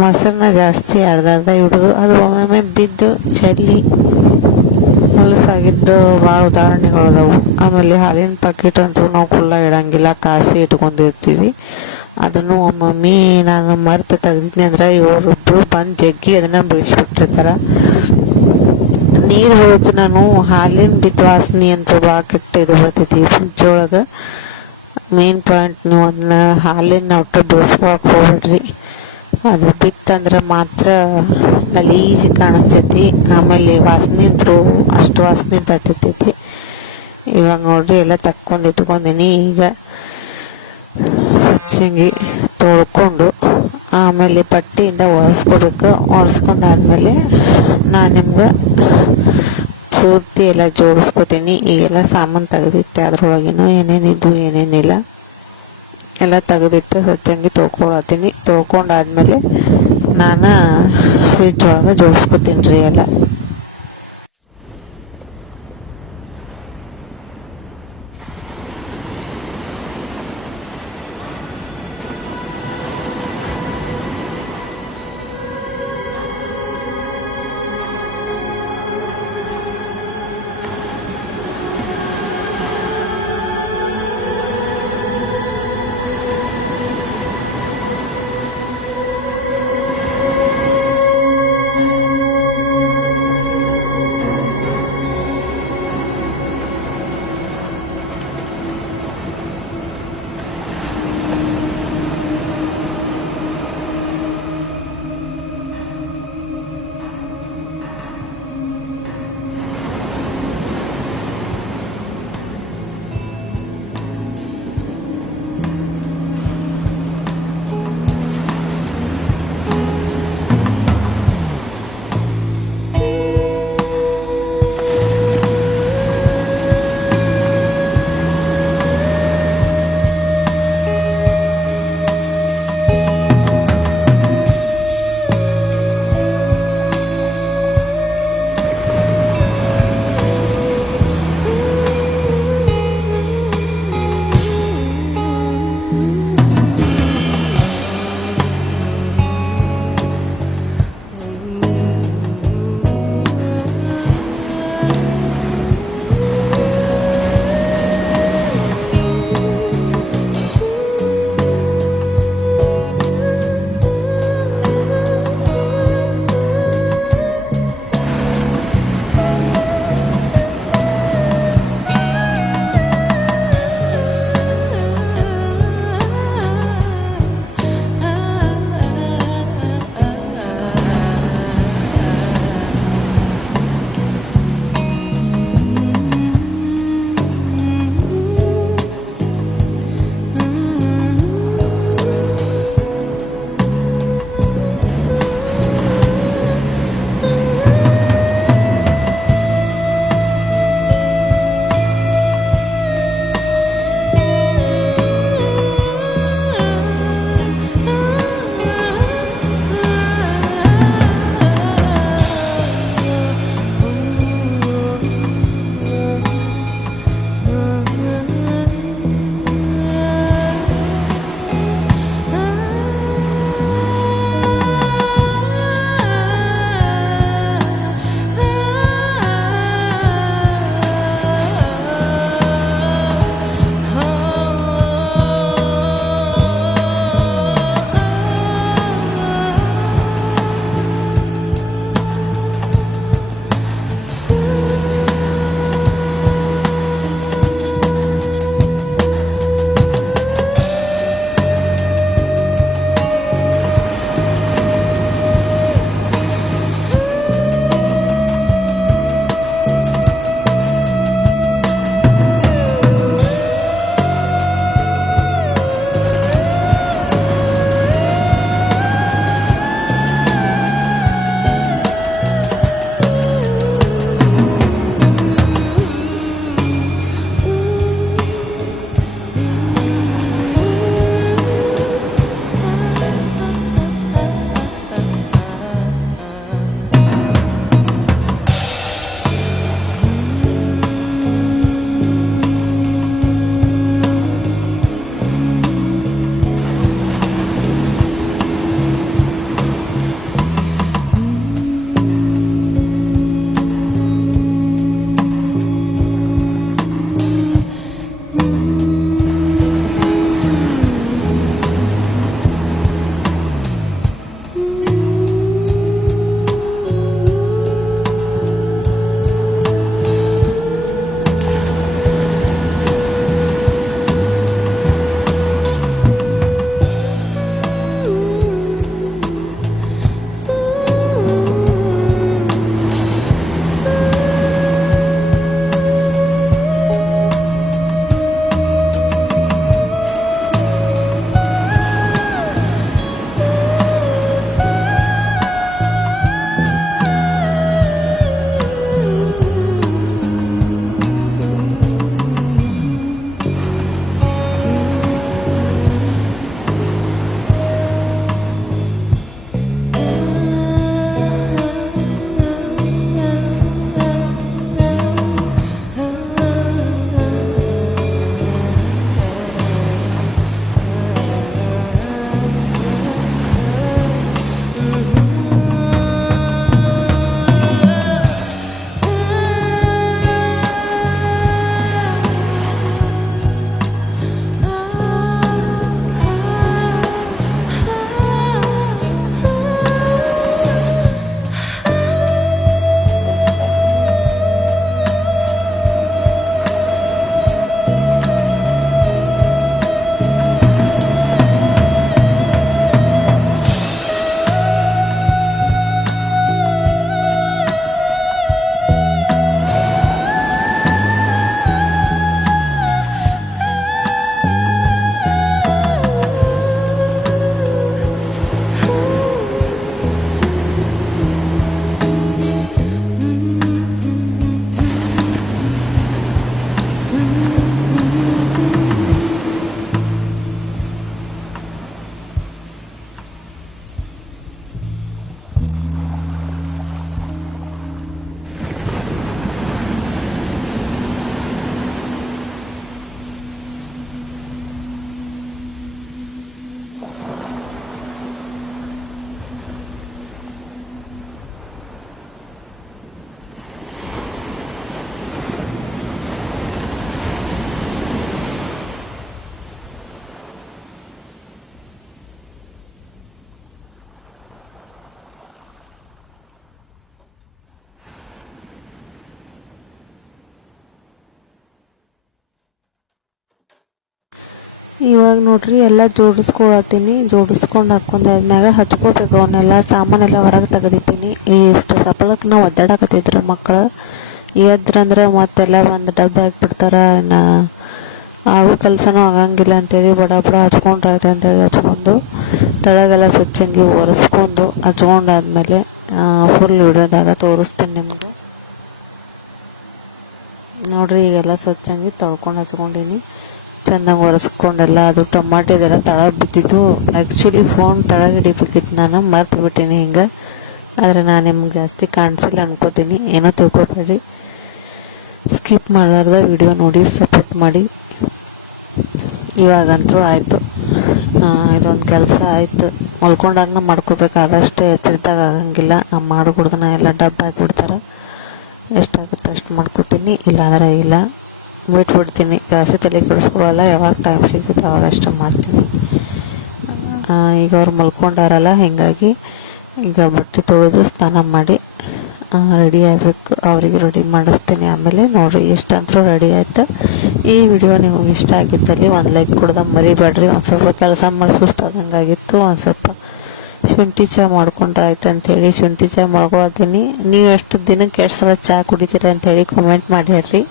ಮೊಸರನ್ನ ಜಾಸ್ತಿ ಅರ್ಧ ಹಿಡಿದು ಅದು ಒಮ್ಮೊಮ್ಮೆ ಬಿದ್ದು ಚೆಲ್ಲಿ ಹೊಲಸಾಗಿದ್ದು ಭಾಳ ಉದಾಹರಣೆಗಳು ಅದಾವು. ಆಮೇಲೆ ಹಾಲಿನ ಪ್ಯಾಕೆಟ್ ಅಂತೂ ನಾವು ಖುಲ್ಲ ಇಡಂಗಿಲ್ಲ, ಕಾಸಿ ಇಟ್ಕೊಂಡಿರ್ತೀವಿ. ಅದನ್ನು ಒಮ್ಮೊಮ್ಮೆ ನಾನು ಮರೆತು ತೆಗ್ದಿದ್ನಿ ಅಂದ್ರೆ ಇವರಿಬ್ಬರು ಬಂದು ಜಗ್ಗಿ ಅದನ್ನು ಬಿಡಿಸ್ಬಿಟ್ಟಿರ್ತಾರೆ. ನೀರು ಹೋಗಿ ನಾನು ಹಾಲಿನ ಬಿದ್ದು ವಾಸನೆ ಅಂತ ಭಾಳ ಕೆಟ್ಟ ಇದು ಬರ್ತೈತಿ ಫ್ರಿಜ್ ಒಳಗೆ. ಮೇನ್ ಪಾಯಿಂಟ್, ನೀವು ಅದನ್ನ ಹಾಲಿನ ಒಟ್ಟು ಬಿಡಿಸ್ಕೊಳಕ್ಕೆ ಹೋಗ್ಬೇಡ್ರಿ. ಅದು ಬಿತ್ತಂದ್ರೆ ಮಾತ್ರ ಗಲೀಜು ಕಾಣಿಸ್ತೈತಿ. ಆಮೇಲೆ ವಾಸನೆ ಅಂತೂ ಅಷ್ಟು ವಾಸನೆ ಬರ್ತೈತಿ. ಇವಾಗ ನೋಡ್ರಿ ಎಲ್ಲ ತಕ್ಕೊಂಡು ಇಟ್ಕೊಂಡೀನಿ. ಈಗ ಸ್ವಚ್ಛಂಗಿ ತೊಳ್ಕೊಂಡು ಆಮೇಲೆ ಬಟ್ಟೆಯಿಂದ ಒರೆಸ್ಕೋಬೇಕು. ಒರೆಸ್ಕೊಂಡಾದ್ಮೇಲೆ ನಾನು ನಿಮ್ಗೆ ಪೂರ್ತಿ ಎಲ್ಲ ಜೋಡಿಸ್ಕೋತೀನಿ. ಈಗೆಲ್ಲ ಸಾಮಾನು ತೆಗೆದಿಟ್ಟೆ, ಅದ್ರೊಳಗೇನು ಏನೇನಿದ್ದು ಏನೇನಿಲ್ಲ ಎಲ್ಲ ತೆಗೆದಿಟ್ಟು ಸ್ವಚ್ಛಂಗಿ ತೊಳ್ಕೊಳತ್ತೀನಿ. ತೊಳ್ಕೊಂಡಾದ್ಮೇಲೆ ನಾನು ಫ್ರಿಜ್ ಒಳಗೆ ಜೋಡಿಸ್ಕೋತೀನಿ ರೀ ಎಲ್ಲ. ಇವಾಗ ನೋಡ್ರಿ ಎಲ್ಲ ಜೋಡಿಸ್ಕೊಳತ್ತೀನಿ. ಜೋಡಿಸ್ಕೊಂಡು ಹಾಕೊಂಡಾದ್ಮ್ಯಾಗ ಹಚ್ಕೋಬೇಕು. ಅವನ್ನೆಲ್ಲ ಸಾಮಾನೆಲ್ಲ ಹೊರಗೆ ತೆಗೆದಿದ್ದೀನಿ. ಇಷ್ಟು ಸಪಳಕ್ಕೆ ನಾವು ಒದ್ದಾಡಕತ್ತಿದ್ರು ಮಕ್ಕಳು. ಎದ್ರಂದ್ರೆ ಮತ್ತೆಲ್ಲ ಒಂದು ಡಬ್ಬ ಹಾಕ್ಬಿಡ್ತಾರೆ. ಇನ್ನು ಆಗೋ ಕೆಲಸನೂ ಆಗಂಗಿಲ್ಲ ಅಂತೇಳಿ ಬಡ ಬಡ ಹಚ್ಕೊಂಡ್ರಾಯ್ತು ಅಂತೇಳಿ ಹಚ್ಕೊಂಡು ತಳಗೆಲ್ಲ ಸ್ವಚ್ಛಂಗಿ ಒರೆಸ್ಕೊಂಡು ಹಚ್ಕೊಂಡಾದ್ಮೇಲೆ ಫುಲ್ ವಿಡಿಯೋದಾಗ ತೋರಿಸ್ತೀನಿ ನಿಮ್ಗೆ. ನೋಡ್ರಿ ಈಗೆಲ್ಲ ಸ್ವಚ್ಛಂಗಿ ತೊಳ್ಕೊಂಡು ಹಚ್ಕೊಂಡೀನಿ. ಚೆನ್ನಾಗಿ ಒರೆಸ್ಕೊಂಡೆಲ್ಲ. ಅದು ಟೊಮಾಟೊದೆಲ್ಲ ತಳಗೆ ಬಿದ್ದಿದ್ದು. ಆ್ಯಕ್ಚುಲಿ ಫೋನ್ ತಳಗೆ ಹಿಡಿಬೇಕಿತ್ತು, ನಾನು ಮರ್ತು ಬಿಟ್ಟೀನಿ ಹಿಂಗೆ. ಆದರೆ ನಾನು ನಿಮ್ಗೆ ಜಾಸ್ತಿ ಕಾಣಿಸಿಲ್ಲ ಅನ್ಕೋತೀನಿ, ಏನೋ ತಿಳ್ಕೊಬೇಡಿ. ಸ್ಕಿಪ್ ಮಾಡಲಾರ್ದ ವಿಡಿಯೋ ನೋಡಿ ಸಪೋರ್ಟ್ ಮಾಡಿ. ಇವಾಗಂತೂ ಆಯಿತು, ಇದೊಂದು ಕೆಲಸ ಆಯಿತು. ಮಲ್ಕೊಂಡಾಗ ಮಾಡ್ಕೋಬೇಕಾದಷ್ಟು ಎಚ್ಚರಿತಾಗ ಆಗಂಗಿಲ್ಲ. ನಮ್ಮ ಮಾಡು ಕುಡ್ದನ ಎಲ್ಲ ಡಬ್ಬ ಹಾಕಿಬಿಡ್ತಾರೆ. ಎಷ್ಟಾಗುತ್ತೆ ಅಷ್ಟು ಮಾಡ್ಕೋತೀನಿ, ಇಲ್ಲಾಂದರೆ ಇಲ್ಲ ಬಿಟ್ಬಿಡ್ತೀನಿ. ಜಾಸ್ತಿ ತಲೆ ಕೆಡಿಸ್ಕೊಳ್ಳಲ್ಲ. ಯಾವಾಗ ಟೈಮ್ ಸಿಗ್ತದೆ ಅವಾಗ ಅಷ್ಟು ಮಾಡ್ತೀನಿ. ಈಗ ಅವ್ರು ಮಲ್ಕೊಂಡಾರಲ್ಲ, ಹೀಗಾಗಿ ಈಗ ಬಟ್ಟೆ ತೊಳೆದು ಸ್ನಾನ ಮಾಡಿ ರೆಡಿ ಆಗಬೇಕು. ಅವರಿಗೆ ರೆಡಿ ಮಾಡಿಸ್ತೀನಿ. ಆಮೇಲೆ ನೋಡಿರಿ ಎಷ್ಟಂತರೂ ರೆಡಿ ಆಯಿತು. ಈ ವಿಡಿಯೋ ನಿಮಗೆ ಇಷ್ಟ ಆಗಿದ್ದಲ್ಲಿ ಒಂದು ಲೈಕ್ ಕೊಡ್ದ ಮರಿಬೇಡ್ರಿ. ಒಂದು ಸ್ವಲ್ಪ ಕೆಲಸ ಮಾಡಿ ಸುಸ್ತಾದಂಗಾಗಿತ್ತು. ಒಂದು ಸ್ವಲ್ಪ ಶುಂಠಿ ಚಹಾ ಮಾಡ್ಕೊಂಡ್ರೆ ಆಯ್ತು ಅಂಥೇಳಿ ಶುಂಠಿ ಚಹಾ ಮಾಡ್ಕೊಳ್ತೀನಿ. ನೀವು ಎಷ್ಟು ದಿನಕ್ಕೆ ಎಷ್ಟು ಸಲ ಚಹಾ ಕುಡಿತೀರ ಅಂಥೇಳಿ ಕಮೆಂಟ್ ಮಾಡಿ ಹೇಳ್ರಿ.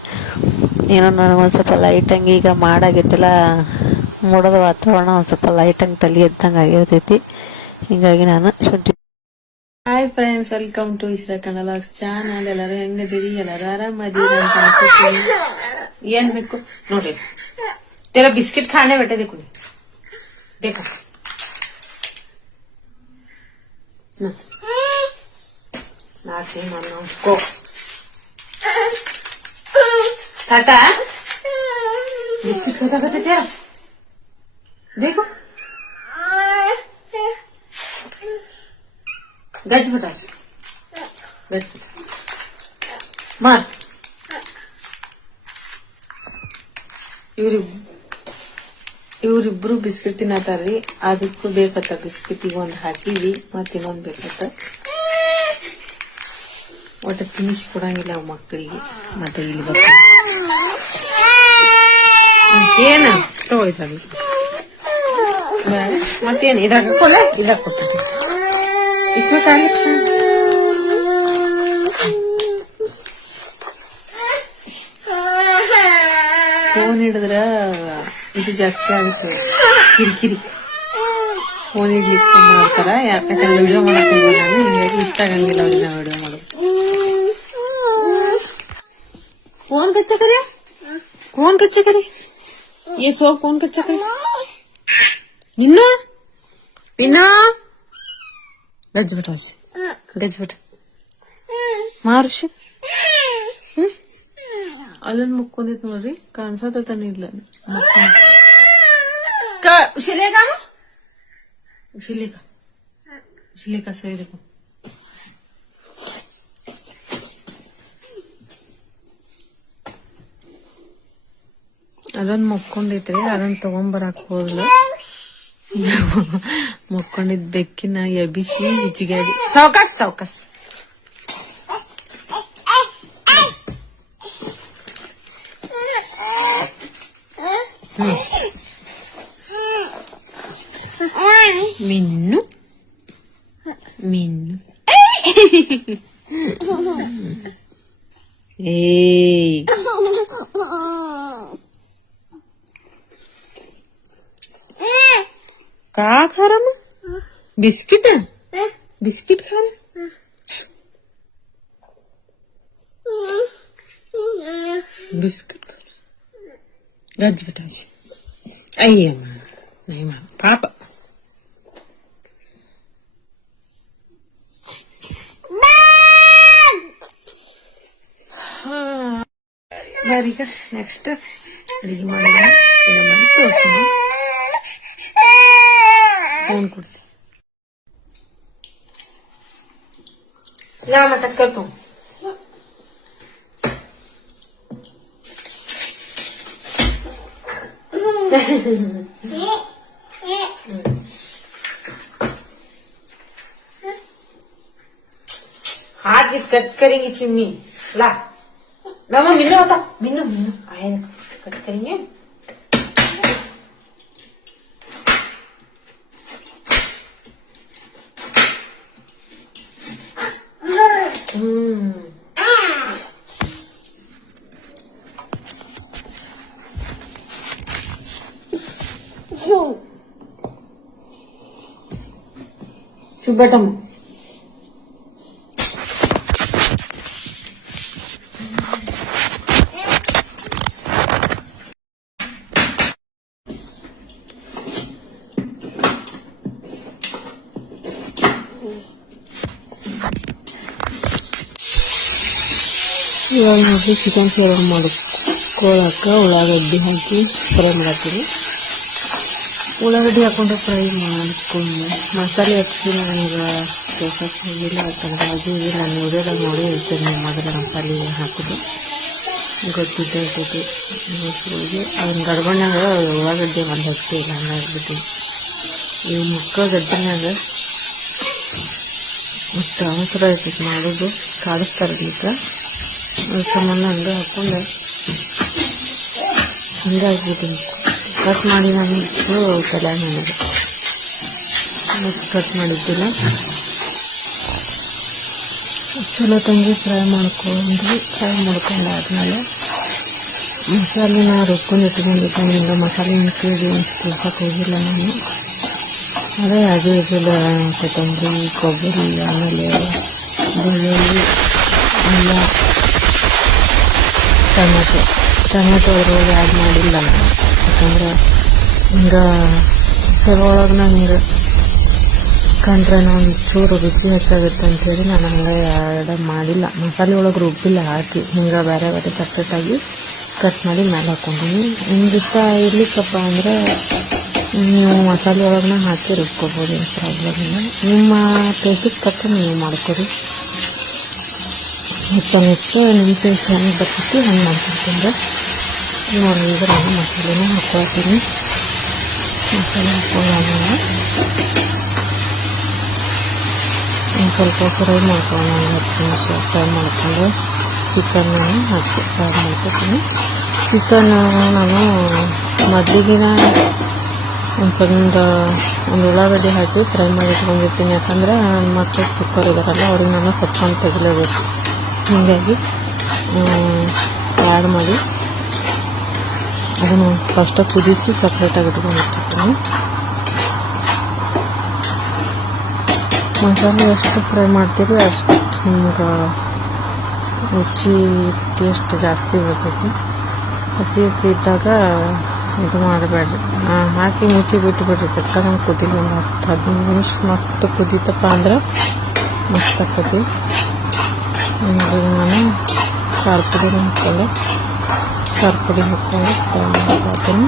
ಏನೋ ನನಗೊಂದು ಸ್ವಲ್ಪ ಲೈಟಂಗೆ ಈಗ ಮಾಡಾಗಿತ್ತಲ್ಲ, ಮೋಡದ ವಾತಾವರಣ ಒಂದು ಸ್ವಲ್ಪ ಲೈಟಂಗೆ ತಲೆ ಎದ್ದಂಗೆ ಆಗಿರ್ತೈತಿ. ಹೀಗಾಗಿ ನಾನು ಶುಂಠಿ. ಹಾಯ್ ಫ್ರೆಂಡ್ಸ್, ವೆಲ್ಕಮ್ ಟು ಇಸ್ರಾ ಕನ್ನಡ ಚಾನಲ್. ಎಲ್ಲರೂ ಹೆಂಗದಿರಿ? ಎಲ್ಲರೂ ಆರಾಮದಿರಿ ಅಂತ ಅನ್ಕೋತೀನಿ. ಏನ್ ಬೇಕು ನೋಡಿ. तेरा बिस्किट खाने बैठे देखो देखो नाटी मनो को खाता बिस्किट खाता खाता तेरा देखो गज फटास गज फटा मार ಇವ್ರಿಬ್ರು ಬಿಸ್ಕಿಟ್ ತಿನ್ನತಾರ್ರಿ. ಅದಕ್ಕೂ ಬೇಕತ್ತ ಬಿಸ್ಕಿಟ್. ಈಗ ಒಂದ್ ಹಾಕಿವಿ, ಮತ್ ಇನ್ನೊಂದ್ ಬೇಕತ್ತ. ಒಟ್ಟ ತಿನ್ನಿಸಿ ಕೊಡಂಗಿಲ್ಲ ಅವ್ ಮಕ್ಕಳಿಗೆ. ಮತ್ತೆ ಇಲ್ಲಿ ಏನ ತಗೊಳಿತಾವಿ ಮತ್ತೇನು ಇದಾಗ ಕೊಲೆ ಇದಾಗ ಕೊಡ್ತೀವಿ. ಇಷ್ಟ ಫೋನ್ ಹಿಡಿದ್ರ ಇದು ಜಾಸ್ತಿ ಆಗುತ್ತೆ, ಕಿರಿಕಿರಿ. ಫೋನ್ ಇಡ್ಲಿಕ್ಕೆ ಮಾಡ್ತಾರ. ಯಾಕಂದ್ರೆ ವಿಡಿಯೋ ಮಾಡಕ್ಕಿಲ್ಲ ನಾನು, ಹೀಗಾಗಿ ಇಷ್ಟ ಆಗಂಗಿಲ್ಲ ಅವ್ರಿಗೆ ನಾವು ವಿಡಿಯೋ ಮಾಡೋದು. फोन कच्चा करे, कौन कच्चा करे? ये सब कौन कच्चा करे? इन्ना इन्ना गज बेटा से गज बेटा ಮಾರುಷ ಅದನ್ನ ಮುಕ್ಕೊಂಡಿದ್ ನೋಡ್ರಿ, ಕಾಣಿಸತಾನೆ ಇಲ್ಲ. ಉಸಿಲೇಗ ಉಸಿಲೇಗ ಉಸಿಲೇಗ ಸೈಡ್ ಅದನ್ನ ಮುಕ್ಕೊಂಡೈತ್ರಿ. ಅದನ್ನ ತಗೊಂಬರಕ್ ಹೋಗ್ಲ, ಮುಕ್ಕೊಂಡಿದ್ ಬೆಕ್ಕಿನ ಎಬಿಸಿ ಹಿಚ್ಚಿಗಾಡಿ. ಸಾವಕಾಸ್ ಸಾವಕಾಸ್ ಮಿನ್ನು ಮಿನ್ನು ಏ का खा रहा मैं? बिस्किट है? बिस्किट खा रहा? बिस्किट खा रहा? गज बेटा जी, आइए माँ, नहीं माँ, पापा ಬಾರೀಗ ನೆಕ್ಸ್ಟ್ ಅಡಿಗೆ ಮಾಡಿದ ಮಾಡಿ ತೋರಿಸೋಣ. ಫೋನ್ ಕೊಡ್ತೀನಿ ನಾ ಮಟಕ್ಕ ತೂ हाथ कट करेंगे चिम्मी. ला मामा मिन्नू होता, मिन्नू मिन्नू आया कट करेंगे. ಸುಬ್ಬಟ್ಟಮ್ಮ ಇವಾಗ ನೋಡ್ರಿ ಚಿಕನ್ ಫ್ರೈ ಮಾಡ್ಕೊಳಕ ಉಳ್ಳಾಗಡ್ಡಿ ಹಾಕಿ ಫ್ರೈ ಮಾಡತ್ತೀನಿ. ಉಳ್ಳಾಗಡ್ಡಿ ಹಾಕೊಂಡು ಫ್ರೈ ಮಾಡ್ಕೊಂಡು ಮಸಾಲೆ ಹಚ್ಚಿ ನನಗೆ ಕೆಲ್ಸಕ್ಕೆ ಹೋಗಿಲ್ಲ, ಯಾಕಂದ್ರೆ ಅದು ಇದು ನಾನು ವಿಡಿಯೋದಾಗ ನೋಡಿ ಇರ್ತೇನೆ ಮೊದಲ ಮಸಾಲೆ ಹಾಕೋದು ಗೊತ್ತಿದ್ದೆ ಇರ್ತೈತಿ. ಅದನ್ನ ಗಡ್ಬಣ್ಣಾಗ ಉಳ್ಳಾಗಡ್ಡಿ ಒಂದು ಹಚ್ಚಿ ಇಲ್ಲ ಹಂಗಾಗ್ಬಿಟ್ಟು ಇವು ಮುಕ್ಕ ಗಡ್ಡಿನಾಗ ಮತ್ತು ಅವಸರ ಇರ್ತೈತಿ ಮಾಡೋದು, ಕಾಡಿಸ್ತಾರಲಿಕ್ಕೆ ಅದ್ರ ಸಂಬಂಧ ಹಂಗೆ ಹಾಕ್ಕೊಂಡು ಹಂಗೆ ಹಾಕ್ಬಿಟ್ಟಿನಿ. ಕಟ್ ಮಾಡಿ ನಾನು ತಲೆ ನನಗೆ ಮತ್ತು ಕಟ್ ಮಾಡಿದ್ದಿಲ್ಲ. ಚಲೋ ತಂಗಿ ಫ್ರೈ ಮಾಡ್ಕೊಂಡಾದ್ಮೇಲೆ ಮಸಾಲೆನ ರುಬ್ಕೊಂಡು ಇಟ್ಕೊಂಡಿದ್ದೆ. ಮಸಾಲೆ ಕೇಳಿ ತಿಳ್ಸಕ್ಕೆ ಹೋಗಿಲ್ಲ ನಾನು. ಅದೇ ಅದು ಇದೆಲ್ಲ ಕೊತ್ತಂಬರಿ, ಕೊಬ್ಬರಿ, ಆಮೇಲೆ ಬೆಳ್ಳುಳ್ಳಿ, ಎಲ್ಲ ಟೊಮೆಟೊ ಅದ್ರೊಳಗೆ ಆ್ಯಡ್ ಮಾಡಿಲ್ಲ ನಾನು, ಯಾಕಂದ್ರೆ ಹಿಂಗೆ ಸರೊಳಗೆ ಹಿಂಗೆ ಕಂಡ್ರೆ ಒಂದು ಚೂರು ರುಚಿ ಹೆಚ್ಚಾಗುತ್ತೆ ಅಂಥೇಳಿ ನಾನು ಹಂಗೆ ಆ್ಯಡ್ ಮಾಡಿಲ್ಲ. ಮಸಾಲೆ ಒಳಗೆ ರುಬ್ಬಿಲ್ಲ, ಹಾಕಿ ಹಿಂಗೆ ಬೇರೆ ಬೇರೆ ಸಪ್ರೇಟಾಗಿ ಕಟ್ ಮಾಡಿ ಮೇಲೆ ಹಾಕ್ಕೊಂಡಿನಿ. ನಿಮ್ಗೆ ಇಷ್ಟ ಇರ್ಲಿಕ್ಕಪ್ಪ ಅಂದರೆ ನೀವು ಮಸಾಲೆ ಒಳಗನ್ನ ಹಾಕಿ ರುಬ್ಕೊಬೋದು, ಏನು ಪ್ರಾಬ್ಲಮ್ ಇಲ್ಲ. ನಿಮ್ಮ ಟೇಸ್ಟಿಗೆ ತಕ್ಕಂಗೆ ನೀವು ಮಾಡ್ಕೊರಿ. ಹೆಚ್ಚು ನಿಮ್ಮ ಟೇಸ್ಟ್ ಹೆಂಗೆ ಬರ್ತೈತಿ ಹಂಗೆ ಮಾಡ್ಕೊಡ್ತೀನಿ. ನೋಡಿ ಈಗ ನಾನು ಮಸಾಲೆನ ಹಾಕ್ಕೊಳ್ತೀನಿ. ಮಸಾಲೆ ಹಾಕ್ಕೊಂಡಾದ್ಮೇಲೆ ಒಂದು ಸ್ವಲ್ಪ ಫ್ರೈ ಮಾಡ್ಕೊಳ್ಳೋಣ. 10 ನಿಮಿಷ ಫ್ರೈ ಮಾಡಿಕೊಂಡು ಚಿಕನ್ನ ಹಾಕಿ ಫ್ರೈ ಮಾಡ್ಕೊತೀನಿ. ಚಿಕನ್ ನಾನು ಮೊದಲಿಗಿನ ಒಂದು ಉಳ್ಳಾಗಡ್ಡಿ ಹಾಕಿ ಫ್ರೈ ಮಾಡಿ ಇಟ್ಕೊಂಡಿರ್ತೀನಿ, ಯಾಕಂದ್ರೆ ನನ್ನ ಮಕ್ಕಳು ಚಿಕ್ಕವ್ರು ಇದ್ದಾರಲ್ಲ ಅವ್ರಿಗೆ ನಾನು ಸೊಪ್ಪನ್ನು ತೆಗಿಲೇಬೇಕು. ಹೀಗಾಗಿ ಆ್ಯಡ್ ಮಾಡಿ ಅದನ್ನು ಫಸ್ಟ್ ಕುದಿಸಿ ಸಪ್ರೇಟಾಗಿ ಇಟ್ಕೊಂಡಿರ್ತೀನಿ. ಮಸಾಲೆ ಎಷ್ಟು ಫ್ರೈ ಮಾಡ್ತೀರಿ ಅಷ್ಟು ನಿಮ್ಗೆ ರುಚಿ ಟೇಸ್ಟ್ ಜಾಸ್ತಿ ಬರ್ತೈತಿ. ಹಸಿ ಇದ್ದಾಗ ಇದು ಮಾಡಬೇಡ್ರಿ, ಹಾಕಿ ಮುಚ್ಚಿ ಬಿಟ್ಟುಬಿಡ್ರಿ. ಬೇಕಾದಂಗೆ ಕುದಿಲಿ ಒಂದು 10-15 ನಿಮಿಷ ಮಸ್ತ್ ಕುದೀತಪ್ಪ ಅಂದ್ರೆ ಮಸ್ತ್ ಆಗ್ತೈತಿ. ಈಗ ನಾನು ಖಾರ ಪುಡಿ ಹಾಕ್ಕೊಂಡು ಫ್ರೈ ಮಾಡ್ಕೊತೀನಿ.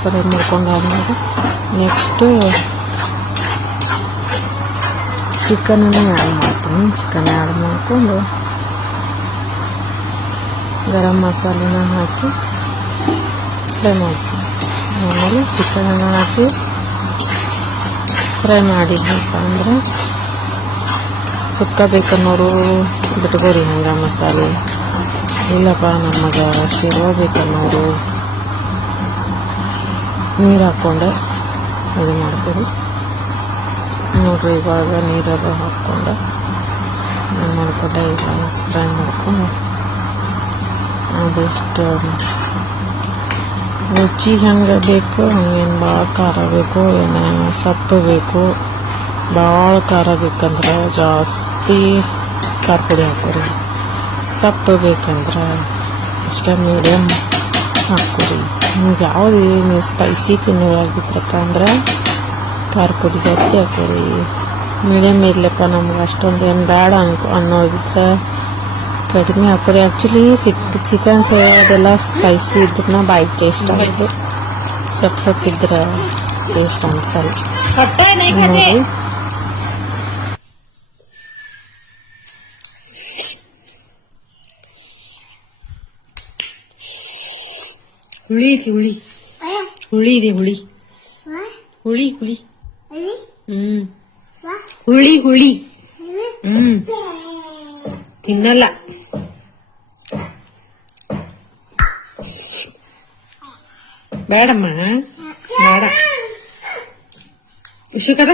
ಫ್ರೈ ಮಾಡ್ಕೊಂಡಾದ್ಮೇಲೆ ನೆಕ್ಸ್ಟು ಚಿಕನನ್ನು ಆ್ಯಡ್ ಮಾಡ್ತೀನಿ. ಚಿಕನ್ ಆ್ಯಡ್ ಮಾಡಿಕೊಂಡು ಗರಂ ಮಸಾಲೆನ ಹಾಕಿ ಫ್ರೈ ಮಾಡ್ತೀನಿ. ಆಮೇಲೆ ಚಿಕನನ್ನು ಹಾಕಿ ಫ್ರೈ ಮಾಡಿದ್ನಪ್ಪ ಅಂದರೆ ಸುಕ್ಕ ಬೇಕನ್ನೋರು ಬಿಟ್ಕೋರಿ ಹಂಗೆ ಮಸಾಲೆ, ಇಲ್ಲಪ್ಪ ನಮಗೆ ಶಿರ್ವ ಬೇಕನ್ನೋರು ನೀರು ಹಾಕ್ಕೊಂಡು ಇದು ಮಾಡ್ತೀವಿ. ನೋಡ್ರಿ ಇವಾಗ ನೀರದು ಹಾಕ್ಕೊಂಡು ಮಾಡ್ಕೊಂಡೆ ಈಗ ಫ್ರೈ ಮಾಡ್ಕೊಂಡು ಅದೆಷ್ಟು ರುಚಿ ಹೆಂಗೆ ಬೇಕು ಹಂಗೇನು ಭಾಳ ಖಾರ ಬೇಕು, ಏನು ಸಪ್ಪು ಬೇಕು. ಭಾಳ ಖಾರ ಬೇಕಂದ್ರೆ ಜಾಸ್ತಿ ಖಾರ ಪುಡಿ ಹಾಕೋರಿ, ಸಪ್ಪು ಬೇಕಂದ್ರೆ ಅಷ್ಟೇ ಮೀಡಿಯಮ್ ಹಾಕೋರಿ. ನಿಮ್ಗೆ ಯಾವುದು ನೀವು ಸ್ಪೈಸಿ ತಿನ್ನೋವಾಗಿದ್ರಪ್ಪ ಅಂದ್ರೆ ಖಾರ ಪುಡಿ ಜಾಸ್ತಿ ಹಾಕೋರಿ. ಮೀಡಿಯಮ್ ಇರ್ಲಪ್ಪ ನಮ್ಗೆ ಅಷ್ಟೊಂದು ಏನು ಬೇಡ ಅನ್ನೋದಿದ್ರೆ ಕಡಿಮೆ ಹಾಕೋರಿ. ಆ್ಯಕ್ಚುಲಿ ಚಿಕನ್ ಅದೆಲ್ಲ ಸ್ಪೈಸಿ ಇದ್ರೂ ಬಾಯಿ ಟೇಸ್ಟ್ ಆಗುತ್ತೆ, ಸೊಪ್ಪಿದ್ರೆ ಟೇಸ್ಟ್ ಅನ್ಸಲ್ಲ. ನೋಡಿ ಹುಳಿ ಇದೆ, ಹುಳಿ ಇದೆ, ಹುಳಿ ತಿನ್ನಲ್ಲ. ಬೇಡಮ್ಮ ಬೇಡ. ಖುಷಿ ಕದ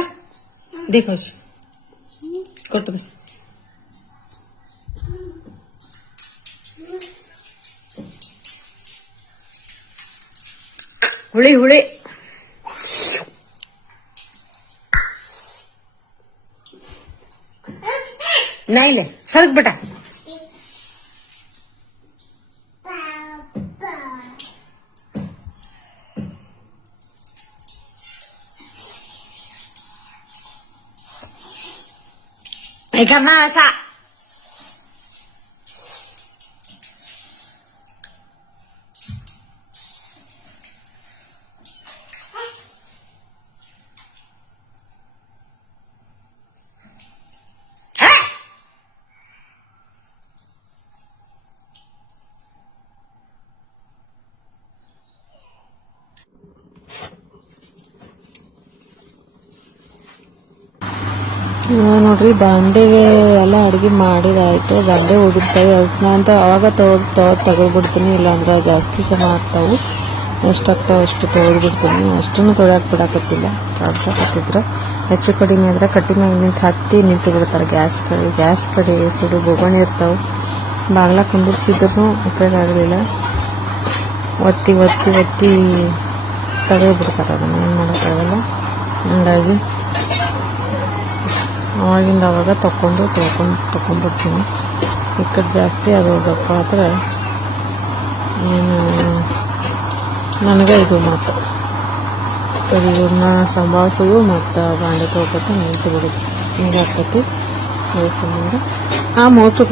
ದೇಖ ಕೊಟ್ಟದ ಹುಳಿ ನಾಯಿಲೆ ಸರ್ಗ್ ಬಿಟ karena sa ನೋಡ್ರಿ ಬಾಂಡೆಗೆ ಎಲ್ಲ ಅಡುಗೆ ಮಾಡಿದಾಯ್ತು. ಬಾಂಡೆ ಉದುರ್ತಾವೆ ಅದನ್ನ ಅಂತ ಅವಾಗ ತಗೊಳ್ಬಿಡ್ತೀನಿ, ಇಲ್ಲಾಂದ್ರೆ ಜಾಸ್ತಿ ಜನ ಆಗ್ತಾವೆ. ಎಷ್ಟಾಗ್ತಾವೆ ಅಷ್ಟು ತೊಗೊಳ್ಬಿಡ್ತೀನಿ. ಅಷ್ಟನ್ನು ತೊಳ್ಯಾಕೆ ಬಿಡಾಕತ್ತಿಲ್ಲ, ಕಾಡ್ಸಕತ್ತಿದ್ರೆ ಹೆಚ್ಚು ಕಡಿಮೆ ಆದರೆ ಕಟ್ಟಿ ಮ್ಯಾಗ ನಿಂತು ಬಿಡ್ತಾರೆ. ಗ್ಯಾಸ್ ಕಡೆ ಸುಡು ಬೋಗಣಿ ಇರ್ತಾವೆ. ಬಾಗ್ಲ ಕುಂದಿರ್ಸಿದ್ರು ಉಪಯೋಗ ಆಗಲಿಲ್ಲ, ಒತ್ತಿ ತೆಗೆದ್ಬಿಡ್ತಾರೆ. ಅದನ್ನು ಏನು ಮಾಡೋಕ್ಕಾಗಲ್ಲ. ಹಂಗಾಗಿ ಅವಾಗಿಂದ ಅವಾಗ ತೊಗೊಂಡ್ಬಿಡ್ತೀನಿ. ಈ ಕಡೆ ಜಾಸ್ತಿ ಆಗೋದಪ್ಪ ಆದರೆ ಏನು ನನಗೆ ಇದು ಮತ್ತು ಇವನ್ನ ಸಂಭಾಳಿಸೋದು ಮತ್ತು ಬಾಂಡೆ ತೊಗೊತ ನಿಂತು ಬಿಡೋದು ಹಿಂಗಾಗ್ತೈತಿ. ಅದ್ರ ಸಂಬಂಧ ಮೋಚು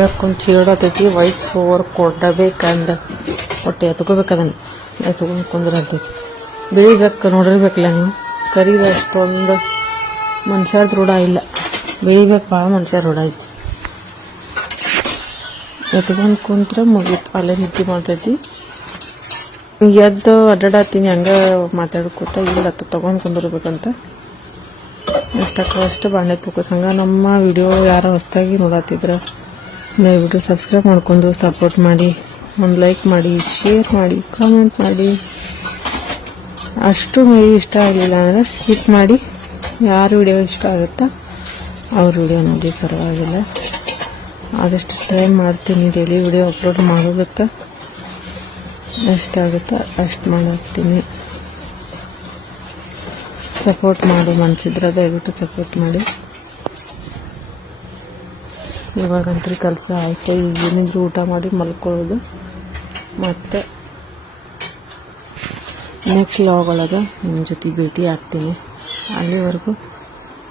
ಬೆಕ್ಕೊಂದು ಚೀಡತೈತಿ. ವಯಸ್ಸು ಓವರ್ ಕೊಡಬೇಕಂದ ಒಟ್ಟು ಎತ್ಕೋಬೇಕದನ್ನು ಎತ್ಕೊಂಡು ಕುಂದ್ರಂತೈತಿ. ಬೆಳಿಬೇಕು ನೋಡಿರ್ಬೇಕಲ್ಲ ನೀವು. ಕರೀದ ಅಷ್ಟೊಂದು ಮನುಷ್ಯರ್ದು ರೂಢ ಇಲ್ಲ, ಬೇಯ್ಬೇಕು. ಭಾಳ ಮನುಷ್ಯರ ರೂಢ ಐತಿ. ಎತ್ಕೊಂಡು ಕುಂತ್ರೆ ಮುಗೀತು, ಅಲ್ಲೇ ನಿದ್ದೆ ಮಾಡ್ತೈತಿ. ಎದ್ದು ಅಡ್ಡಾಡತ್ತೀನಿ ಹಂಗೆ ಮಾತಾಡ್ಕೋತ. ಇಲ್ಲ ತೊಗೊಂಡು ಕುಂದಿರ್ಬೇಕಂತ ಅಷ್ಟು ಬಾಂಡೆ ತೊಗೋತ. ಹಂಗೆ ನಮ್ಮ ವಿಡಿಯೋ ಯಾರು ಹೊಸದಾಗಿ ನೋಡತ್ತಿದ್ರೆ ದಯವಿಟ್ಟು ಸಬ್ಸ್ಕ್ರೈಬ್ ಮಾಡ್ಕೊಂಡು ಸಪೋರ್ಟ್ ಮಾಡಿ, ಒಂದು ಲೈಕ್ ಮಾಡಿ, ಶೇರ್ ಮಾಡಿ, ಕಾಮೆಂಟ್ ಮಾಡಿ. ಅಷ್ಟು ಮೇಬಿ ಇಷ್ಟ ಆಗಲಿಲ್ಲ ಅಂದರೆ ಸ್ಕಿಪ್ ಮಾಡಿ. ಯಾರು ವಿಡಿಯೋ ಇಷ್ಟ ಆಗುತ್ತಾ ಅವ್ರ ವಿಡಿಯೋ ನೋಡಿ, ಪರವಾಗಿಲ್ಲ. ಆದಷ್ಟು ಟ್ರೈ ಮಾಡ್ತೀನಿ ಡೈಲಿ ವಿಡಿಯೋ ಅಪ್ಲೋಡ್ ಮಾಡೋದಕ್ಕೆ. ಎಷ್ಟಾಗುತ್ತೋ ಅಷ್ಟು ಮಾಡಾಕ್ತೀನಿ. ಸಪೋರ್ಟ್ ಮಾಡು ಮನ್ಸಿದ್ರೆ ದಯವಿಟ್ಟು ಸಪೋರ್ಟ್ ಮಾಡಿ. ಇವಾಗಂತೂ ಕೆಲಸ ಆಯಿತು. ಏನಿದ್ರು ಊಟ ಮಾಡಿ ಮಲ್ಕೊಳ್ಳೋದು. ಮತ್ತು ನೆಕ್ಸ್ಟ್ ವ್ಲಾಗ್ ಒಳಗೆ ನಿಮ್ಮ ಜೊತೆ ಭೇಟಿ ಆಗ್ತೀನಿ. ಅಲ್ಲಿವರೆಗೂ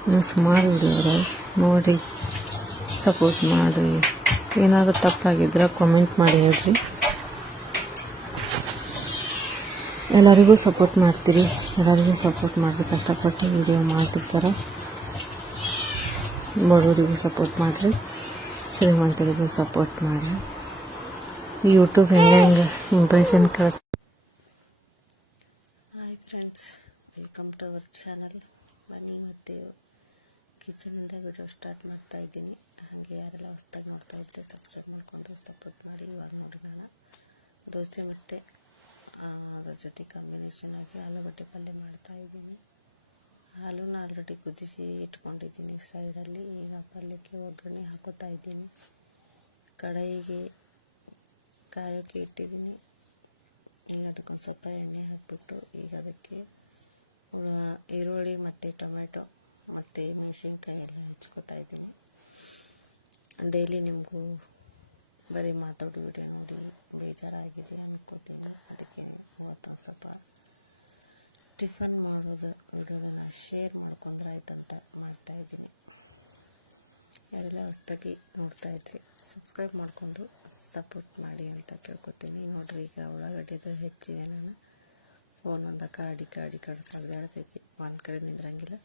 ನೀವು ಸುಮಾರು ವಿಡಿಯೋ ನೋಡಿ ಸಪೋರ್ಟ್ ಮಾಡಿ. ಏನಾದರೂ ತಪ್ಪಾಗಿದ್ರೆ ಕಾಮೆಂಟ್ ಮಾಡಿ ಹೇಳ್ರಿ. ಎಲ್ಲರಿಗೂ ಸಪೋರ್ಟ್ ಮಾಡ್ತೀರಿ, ಎಲ್ಲರಿಗೂ ಸಪೋರ್ಟ್ ಮಾಡಿರಿ. ಕಷ್ಟಪಟ್ಟು ವಿಡಿಯೋ ಮಾಡ್ತಿರ್ತಾರೆ. ಬಡವರಿಗೂ ಸಪೋರ್ಟ್ ಮಾಡಿರಿ, ಶ್ರೀಮಂತರಿಗೂ ಸಪೋರ್ಟ್ ಮಾಡಿರಿ. ಯೂಟ್ಯೂಬ್ ಹೆಂಗೆ ಇಂಪ್ರೆಷನ್ ಕಳಿಸ್. Hi friends, welcome to our channel. ಬನ್ನಿ ಮತ್ತೆ ಕಿಚನಿಂದ ವಿಡಿಯೋ ಸ್ಟಾರ್ಟ್ ಮಾಡ್ತಾ ಇದ್ದೀನಿ. ಹಾಗೆ ಯಾರೆಲ್ಲ ಹೊಸದಾಗಿ ನೋಡ್ತಾ ಇದ್ದರೆ ಸಬ್ಸ್ಕ್ರೈಬ್ ಮಾಡ್ಕೊಂಡು ಸಪೋರ್ಟ್ ಮಾಡಿ. ಇವಾಗ ನೋಡಿ ನಾನು ದೋಸೆ ಮತ್ತು ಅದ್ರ ಜೊತೆ ಕಾಂಬಿನೇಷನ್ ಆಗಿ ಆಲೂಗಡ್ಡೆ ಪಲ್ಯ ಮಾಡ್ತಾಯಿದ್ದೀನಿ. ಹಾಲನ್ನ ಆಲ್ರೆಡಿ ಕುದಿಸಿ ಇಟ್ಕೊಂಡಿದ್ದೀನಿ ಸೈಡಲ್ಲಿ. ಈಗ ಪಲ್ಯಕ್ಕೆ ಒಗ್ಗರಣೆ ಹಾಕೋತಾ ಇದ್ದೀನಿ. ಕಡಾಯಿಗೆ ಕಾಯೋಕ್ಕೆ ಇಟ್ಟಿದ್ದೀನಿ. ಈಗ ಅದಕ್ಕೊಂದು ಸ್ವಲ್ಪ ಎಣ್ಣೆ ಹಾಕ್ಬಿಟ್ಟು ಈಗ ಅದಕ್ಕೆ ಈರುಳ್ಳಿ ಮತ್ತು ಟೊಮೆಟೊ ಮತ್ತು ಮೆಣಸಿನ್ಕಾಯಿ ಎಲ್ಲ ಹೆಚ್ಕೋತಾ ಇದ್ದೀನಿ. ಡೈಲಿ ನಿಮಗೂ ಬರೀ ಮಾತಾಡೋ ವಿಡಿಯೋ ನೋಡಿ ಬೇಜಾರಾಗಿದೆ ಅನ್ಕೋತೀನಿ. ಅದಕ್ಕೆ ಇವತ್ತು ಸ್ವಲ್ಪ ಟಿಫನ್ ಮಾಡೋದು ವಿಡಿಯೋದನ್ನು ಶೇರ್ ಮಾಡ್ಕೊಂಡ್ರೆ ಆಯ್ತಂತ ಮಾಡ್ತಾಯಿದ್ದೀನಿ. ಯಾರೆಲ್ಲ ಹೊಸದಾಗಿ ನೋಡ್ತಾ ಇದ್ರಿ ಸಬ್ಸ್ಕ್ರೈಬ್ ಮಾಡಿಕೊಂಡು ಸಪೋರ್ಟ್ ಮಾಡಿ ಅಂತ ಕೇಳ್ಕೊತೀನಿ. ನೋಡ್ರಿ, ಈಗ ಉಳ್ಳಾಗಡ್ಡೆದು ಹೆಚ್ಚಿದೆ. ನಾನು ಫೋನ್ ಒಂದು ಕಾಡಿ ಕಡಿಸ್ಕೊಂಡ್ತೈತಿ, ಒಂದು ಕಡೆ ನಿಂದ್ರಂಗಿಲ್ಲ.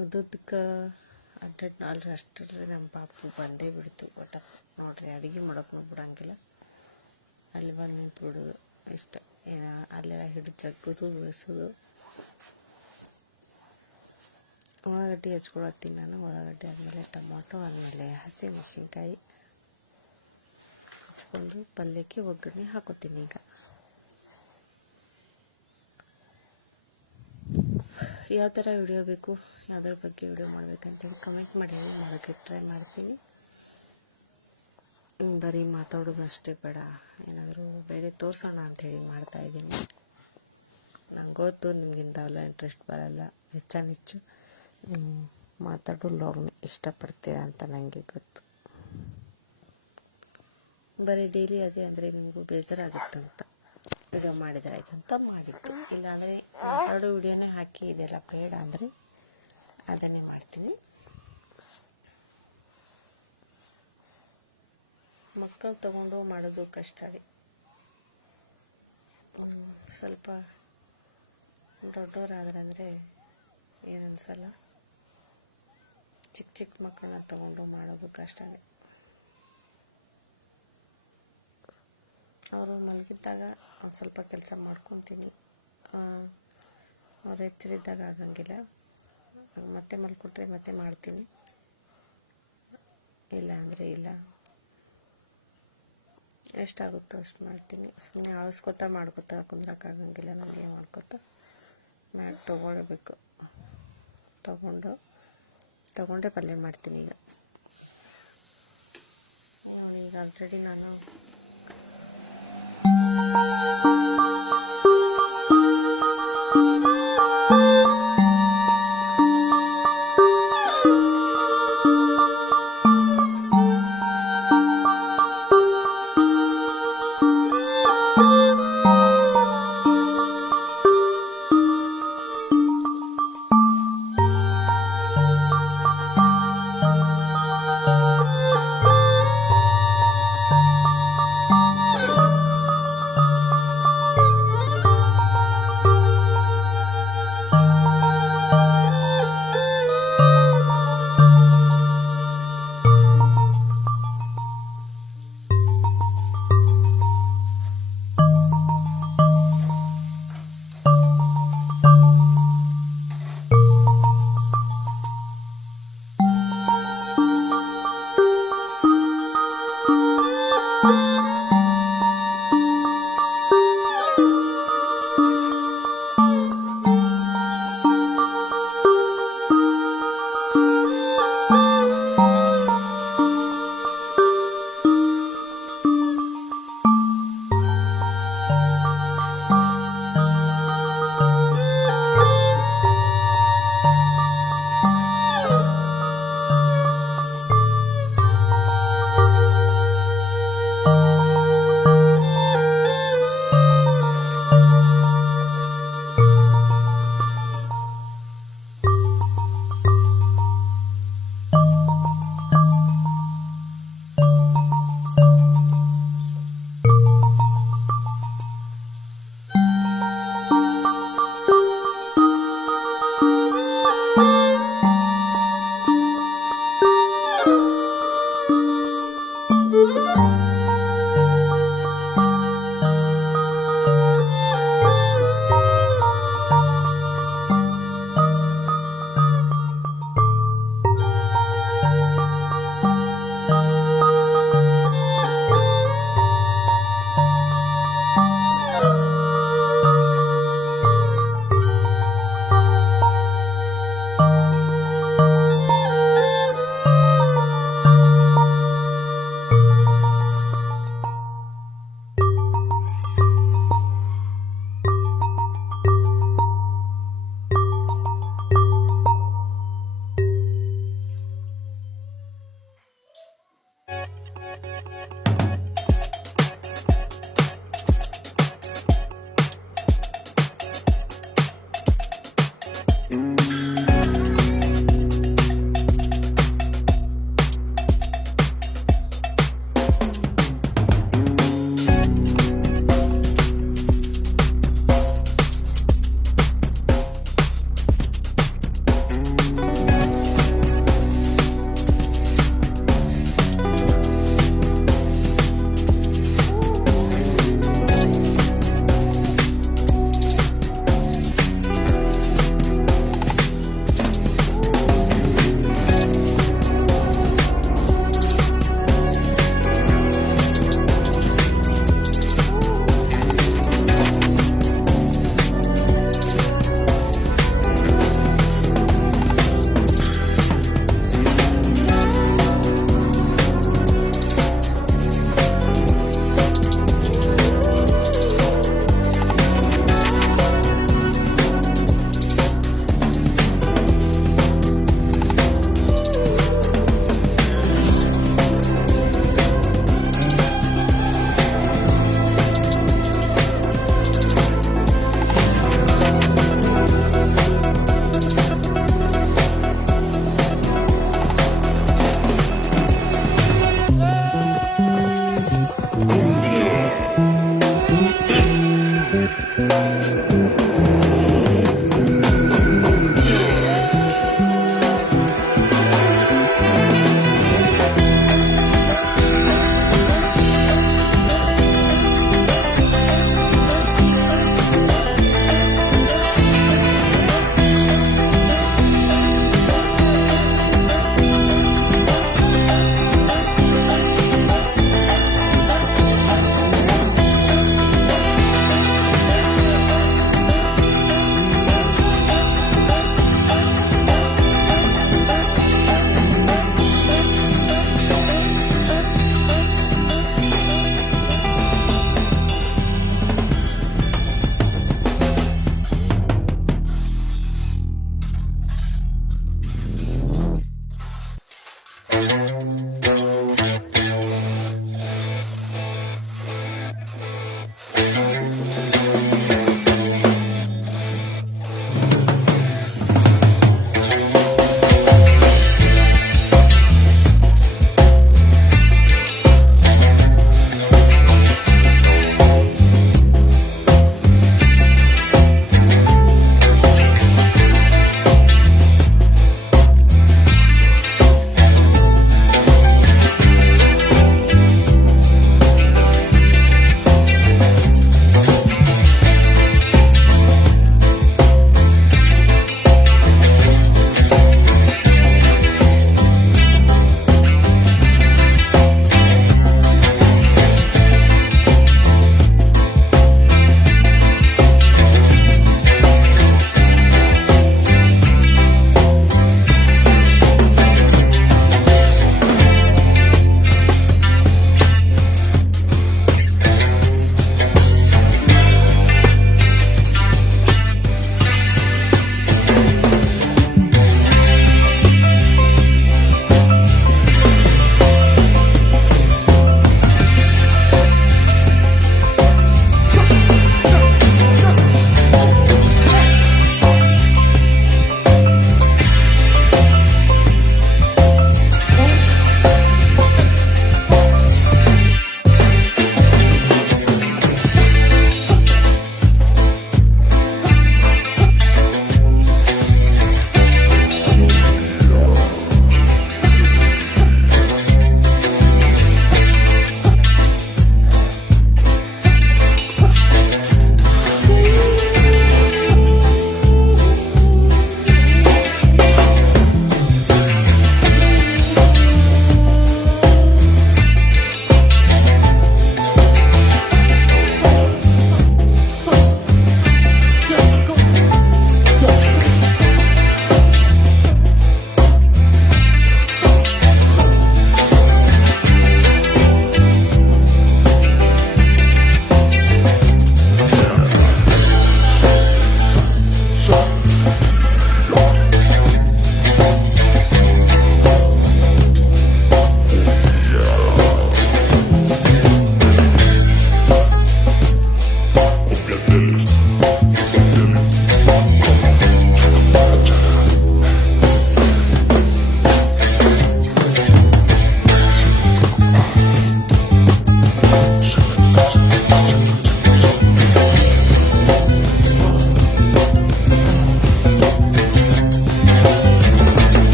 ಉದ್ದಕ್ಕೆ ಅಡ್ಡಾಡಿ ಅಷ್ಟರಲ್ಲಿ ನಮ್ಮ ಪಾಪು ಬಂದೇ ಬಿಡ್ತು. ಬಟ್ ನೋಡ್ರಿ, ಅಡುಗೆ ಮಾಡೋಕ್ಕೂ ಬಿಡೋಂಗಿಲ್ಲ. ಅಲ್ಲಿ ಬಂದು ನಿಂತು ಬಿಡೋದು ಇಷ್ಟ. ಅಲ್ಲೆಲ್ಲ ಹಿಡಿದು ಜಗ್ಗೋದು ಬೆಳೆಸೋದು. ಉಳ್ಳಾಗಡ್ಡೆ ಹೆಚ್ಕೊಳತ್ತೀನಿ ನಾನು. ಉಳ್ಳಾಗಡ್ಡೆ ಆದಮೇಲೆ ಟೊಮೊಟೊ, ಆದಮೇಲೆ ಹಸಿಮೆಣಸಿನ್ಕಾಯಿ ಹಚ್ಕೊಂಡು ಪಲ್ಯಕ್ಕೆ ಒಗ್ಗರಣೆ ಹಾಕೋತೀನಿ. ಈಗ ಯಾವ ಥರ ವಿಡಿಯೋ ಬೇಕು, ಯಾವುದ್ರ ಬಗ್ಗೆ ವಿಡಿಯೋ ಮಾಡಬೇಕಂತೇಳಿ ಕಮೆಂಟ್ ಮಾಡಿ, ಮಾಡೋಕ್ಕೆ ಟ್ರೈ ಮಾಡ್ತೀನಿ. ಬರೀ ಮಾತಾಡೋದು ಅಷ್ಟೇ ಬೇಡ, ಏನಾದರೂ ಬೇರೆ ತೋರಿಸೋಣ ಅಂಥೇಳಿ ಮಾಡ್ತಾಯಿದ್ದೀನಿ. ನಂಗೆ ಗೊತ್ತು ನಿಮಗಿಂತ ಎಲ್ಲ ಇಂಟ್ರೆಸ್ಟ್ ಬರಲ್ಲ. ಹೆಚ್ಚು ಮಾತಾಡೋ ಲಾಗ್ನ ಇಷ್ಟಪಡ್ತೀರಾ ಅಂತ ನನಗೆ ಗೊತ್ತು. ಬರೀ ಡೈಲಿ ಅದೇ ಅಂದರೆ ನಿಮಗೂ ಬೇಜಾರಾಗುತ್ತಂತ ವಿಡಿಯೋ ಮಾಡಿದರೆ ಆಯ್ತಂತ ಮಾಡಿದ್ದು. ಇಲ್ಲಾಂದರೆ ಮಾತಾಡೋ ವಿಡಿಯೋನೇ ಹಾಕಿ ಇದೆಲ್ಲ ಬೇಡ ಅಂದರೆ ಅದನ್ನೇ ಮಾಡ್ತೀನಿ. ಮಕ್ಕಳು ತಗೊಂಡು ಮಾಡೋದು ಕಷ್ಟ ರೀ. ಸ್ವಲ್ಪ ದೊಡ್ಡವರಾದ್ರಂದರೆ ಏನನ್ಸಲ್ಲ. ಚಿಕ್ಕ ಚಿಕ್ಕ ಮಕ್ಕಳನ್ನ ತಗೊಂಡು ಮಾಡೋದು ಕಷ್ಟನೇ. ಅವರು ಮಲಗಿದ್ದಾಗ ಒಂದು ಸ್ವಲ್ಪ ಕೆಲಸ ಮಾಡ್ಕೊತೀನಿ. ಅವ್ರು ಎಚ್ಚರಿದ್ದಾಗ ಆಗಂಗಿಲ್ಲ. ಮತ್ತೆ ಮಲ್ಕೊಟ್ರೆ ಮತ್ತೆ ಮಾಡ್ತೀನಿ, ಇಲ್ಲ ಅಂದರೆ ಇಲ್ಲ. ಎಷ್ಟಾಗುತ್ತೋ ಅಷ್ಟು ಮಾಡ್ತೀನಿ. ಸುಮ್ಮನೆ ಆಳಿಸ್ಕೊತಾ ಮಾಡ್ಕೊತಾ ಕುಂದ್ರಕ್ಕಾಗಂಗಿಲ್ಲ. ನನಗೆ ಮಾಡ್ಕೊತ ಮ್ಯಾಟ್ ತೊಗೊಳ್ಬೇಕು. ತಗೊಂಡೇ ಪಲ್ಯ ಮಾಡ್ತೀನಿ. ಈಗ ಆಲ್ರೆಡಿ ನಾನು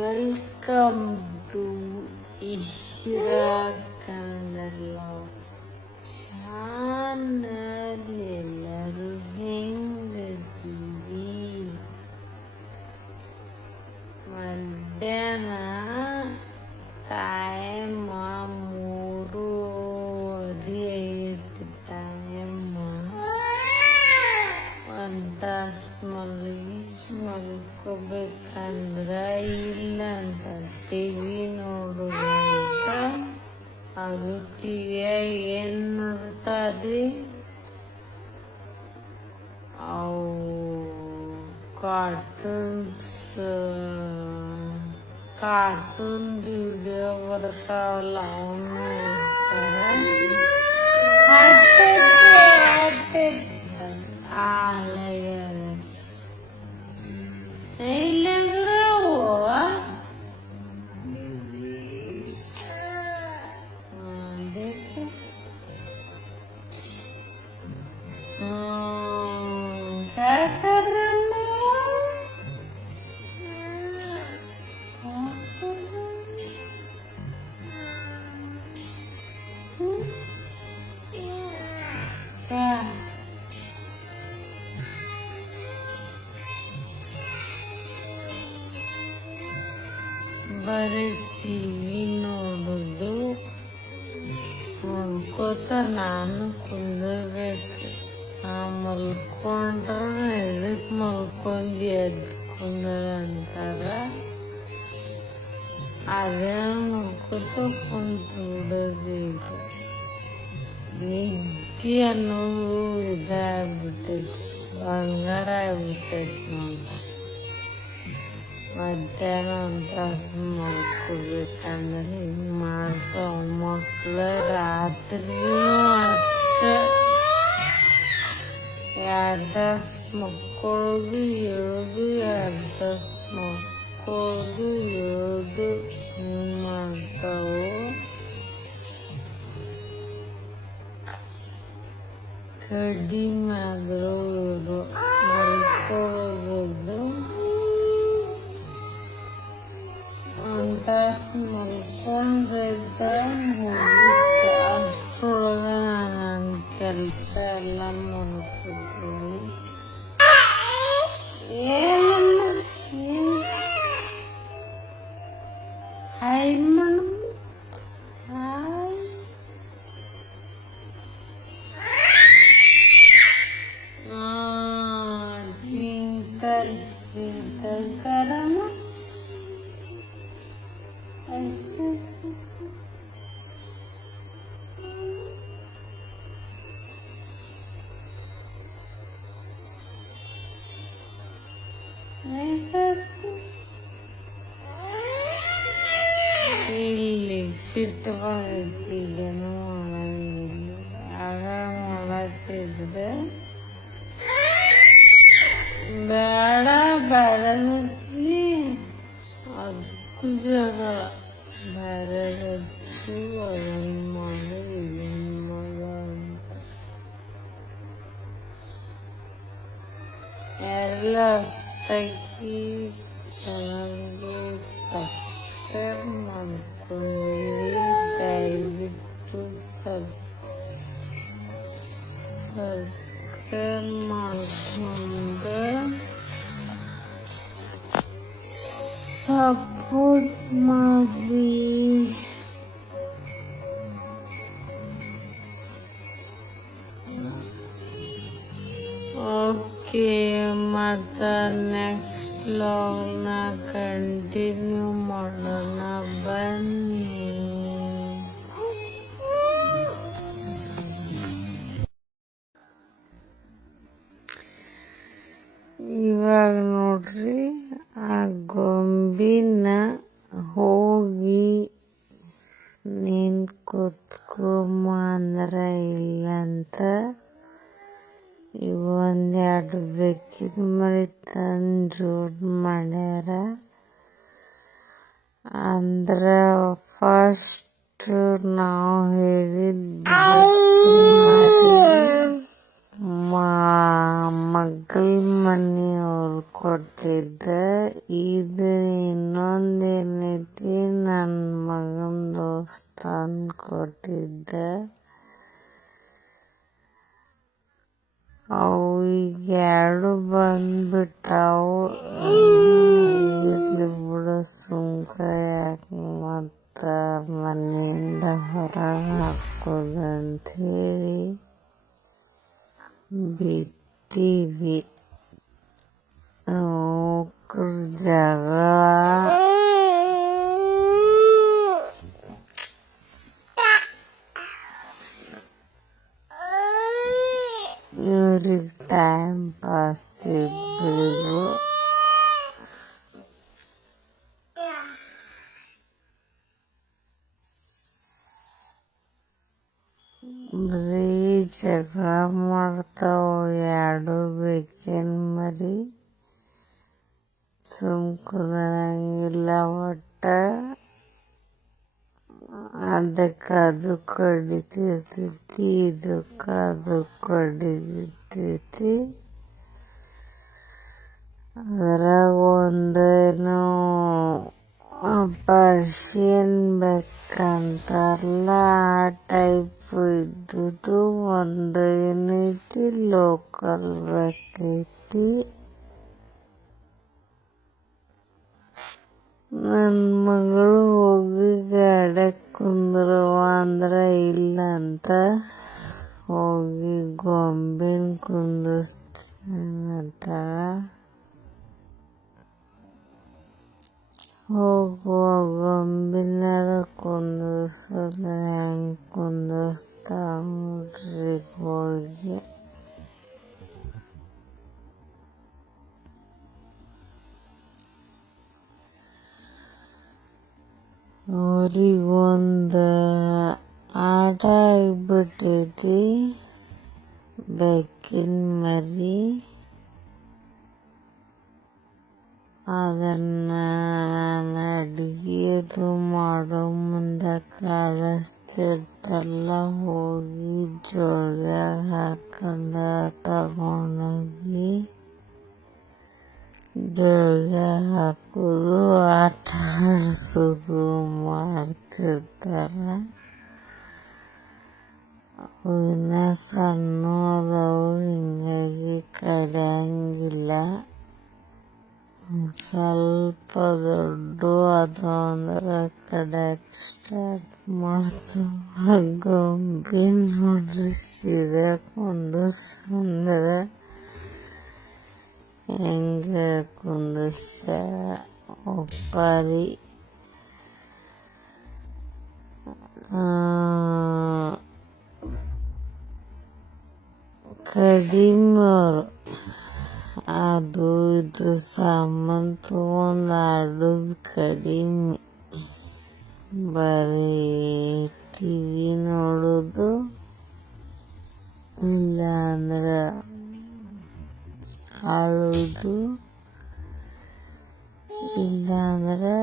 ವೆಲ್ಕಮ್ ಟು ಇಶ್ರಾ ಕನ್ನಡ ಚಾನಲ್. ಎಲ್ಲರೂ ಹೆಂಗದೀರಿ? ಮಧ್ಯಾಹ್ನ ಟೈಮ್ 3:30 ಐತಿ. ಟೈಮ್ ಒಂದಾಸು ಮಲ್ಕೋಬೇಕಂದ್ರ ಇಲ್ಲ ಅಂತ ಟಿವಿ ನೋಡುದಂತ. ಅದು ಟಿವಿಯಾಗ ಏನ್ ನೋಡ್ತಾರ್ರಿ? ಅವು ಕಾರ್ಟೂನ್ ವಿಡಿಯೋ ಬರ್ತಾವಲ್ಲ ಅವನು ಬರೀ ಟಿವಿ ನೋಡುದು ಮಲ್ಕೋತ ನಾನು ಕುಂದರ್ಬೇಕು. ಮಲ್ಕೊಂಡ್ರ ಎದಕ್ ಮಲ್ಕೊಂಡಿ ಎದ್ದು ಕುಂದ್ರ ಅಂತಾರ. ಅದೇ ಮಲ್ಕೋತ ಕುಂತು ಬಿಡೋದು. ಈಗ ನಿದ್ದೆ ಅನ್ನೋದು ಇದಾಗ್ಬಿಟ್ಟೈತಿ, ಬಂಗಾರ ಆಗ್ಬಿಟ್ಟೈತಿ ನೋಡಿ. ಮಧ್ಯಾಹ್ನ ಅಂತ ಮಲ್ಕೋಬೇಕಂದ್ರೆ ಹಿಂಗೆ ಮಾಡ್ತಾವ ಮಕ್ಳು. ರಾತ್ರಿನೂ ಅಷ್ಟೇ 2 ತಾಸು ಮಕ್ಕೊಳ್ಳೋದು ಏಳೋದು, 2 ತಾಸು ಮಕ್ಕೊಳ್ಳೋದು ಏಳೋದು ಹಿಂಗೆ ಮಾಡ್ತಾವು. ಕಡಿಮೆ ಆದರೂ ಇವರು ಮಲ್ಕೊಳ್ಳೋದು. 1 ತಾಸು ಮಲ್ಕೊಂಡ್ರೈತ ಮುಗೀತು. ಅಷ್ಟರೊಳಗೆ ನನ್ನ ಕೆಲಸ ಎಲ್ಲ ಮಾಡ್ಕೊತೀನಿ. Hi madam, hi. Twinkle twinkle ಕರಣ ಇಲ್ಲಿ ಸಿಟ್ಟು ಬಂದೈತಿ. ಈಗೇನು ಮಾಡಂಗಿಲ್ಲ. ಆಗ ಮಾಡತ್ತಿದ್ರೆ ಬೇಡ ಬೇಡನತ್ಲಿ ಅದಕ್ಕೂ ಜಗಳ. ಬೇರೆ ಹಚ್ಚು ಅದನ್ನು ಮಾಡು ಇದನ್ನು ಮಾಡು ಅಂತ ಎಲ್ಲ ತೆಗಿ. ಚೆನ್ನಾಗಿ ಸಬ್ಸ್ಕ್ರೈಬ್ ಮಾಡ್ಕೊಂಡಿರಿ. ದಯವಿಟ್ಟು ಸಬ್ಸ್ಕ್ರೈಬ್ ಮಾಡ್ಕೊಂಡು ಸಪೋರ್ಟ್ ಮಾಡಿ. ಓಕೆ, ಮತ್ತು ನೆಕ್ಸ್ಟ್ ವ್ಲಾಗ್ನ ಕಂಟಿನ್ಯೂ ಮಾಡೋಣ ಬನ್ನಿ. ಇವಾಗ ನೋಡ್ರಿ, ಆ ಗೊಂಬಿನ ಹೋಗಿ ನೀನ್ ಕೂತ್ಕೊಂಬ ಅಂದ್ರ ಇಲ್ಲಂತ. ಇವು 1-2 ಬೇಕಿದ್ ಮರಿ ತಂದು ಜೋಡ್ ಮಾಡ್ಯಾರ. ಅಂದ್ರ ಫಸ್ಟ್ ನಾವು ಹೇಳಿದ್ ಮಗಳ ಮನೆಯವ್ರು ಕೊಟ್ಟಿದ್ದ. ಇದು ಇನ್ನೊಂದೇನೈತಿ, ನನ್ನ ಮಗನ ದೋಸ್ತಾನ್ ಕೊಟ್ಟಿದ್ದ. ಅವು ಈಗ ಎರಡು ಬಂದ್ಬಿಟ್ಟಾವು. ಇರ್ಲಿ ಬಿಡು, ಸುಮ್ಕ ಯಾಕೆ ಮತ್ತ ಮನೆಯಿಂದ ಹೊರಗೆ ಹಾಕೋದಂಥೇಳಿ ಬಿಟ್ಟಿವಿ. ಅವ್ರ ಜಗಳ ಇವ್ರಿಗೆ ಟೈಮ್ ಪಾಸ್ ಇಬ್ಬರಿಗೂ. ಬರೀ ಜಗಳ ಮಾಡ್ತಾವ ಎರಡು ಬೇಕೇನ್ ಮರಿ. ಸುಮ್ ಕುಂದ್ರಂಗಿಲ್ಲ ಒಟ್ಟ. ಅದಕ್ಕೆ ಅದು ಕಡಿತಿರ್ತೈತಿ, ಇದಕ್ಕೆ ಅದು ಕಡಿತಿರ್ತೈತಿ. ಅದ್ರಾಗ ಒಂದೇನು ಪರ್ಷಿಯನ್ ಬೇಕಂತಾರಲ್ಲ, ಆ ಟೈಪ್ ಇದ್ದುದು. ಒಂದು ಏನೈತಿ ಲೋಕಲ್ ಬೇಕೈತಿ. ನನ್ನ ಮಗಳು ಹೋಗಿ ಗಾಡ್ಯಾಗ ಕುಂದ್ರವ ಅಂದ್ರ ಇಲ್ಲಂತ, ಹೋಗಿ ಗೊಂಬಿನ ಕುಂದಿಸ್ತಾಳ. ಹೋಗುವ ಗೊಂಬಿನಾರ ಕುಂದಿಸೋದು ಹೆಂಗೆ ಕುಂದಿಸ್ತಾಳ ನೋಡ್ರಿ ಹೋಗಿ. ಅವ್ರಿಗೊಂದು ಆಟ ಆಗ್ಬಿಟ್ಟೈತಿ ಬೆಕ್ಕಿನ ಮರಿ. ಅದನ್ನ ನಾನು ಅಡಿಗೆ ಅದು ಮಾಡೋ ಮುಂದೆ ಕಾಡಿಸ್ತಿರ್ತಲ್ಲ, ಹೋಗಿ ಜೋಳದಾಗ ಹಾಕಂದ ತಗೊಂಡೋಗಿ ಜೋಳದಾಗ ಹಾಕೋದು, ಆಟ ಆಡಿಸೋದು ಮಾಡ್ತಿರ್ತಾರ. ಇನ್ನ ಸಣ್ಣ ಅದಾವು, ಹಿಂಗಾಗಿ ಕಡಿಯಂಗಿಲ್ಲ. ಸ್ವಲ್ಪ ದೊಡ್ಡ ಅದು ಅಂದ್ರೆ ಕಡಿಯಕ್ಕೆ ಸ್ಟಾರ್ಟ್ ಮಾಡ್ತಾವ. ಗೊಂಬಿ ನೋಡ್ರಿ ಸೀದಾ ಕುಂದಿಸಂದ್ರೆ ಹೆಂಗ ಕುಂದಿಸ್ಯಾಳ ಒಪ್ಪಾರಿ. ಕಡಿಮೆ ಅವರು ಅದು ಇದು ಸಾಮಾನು ತಗೊಂಡು ಆಡೋದು ಕಡಿಮೆ. ಬರೀ ಟಿವಿ ನೋಡೋದು, ಇಲ್ಲ ಅಂದ್ರೆ ಆಡೋದು, ಇಲ್ಲ ಅಂದ್ರೆ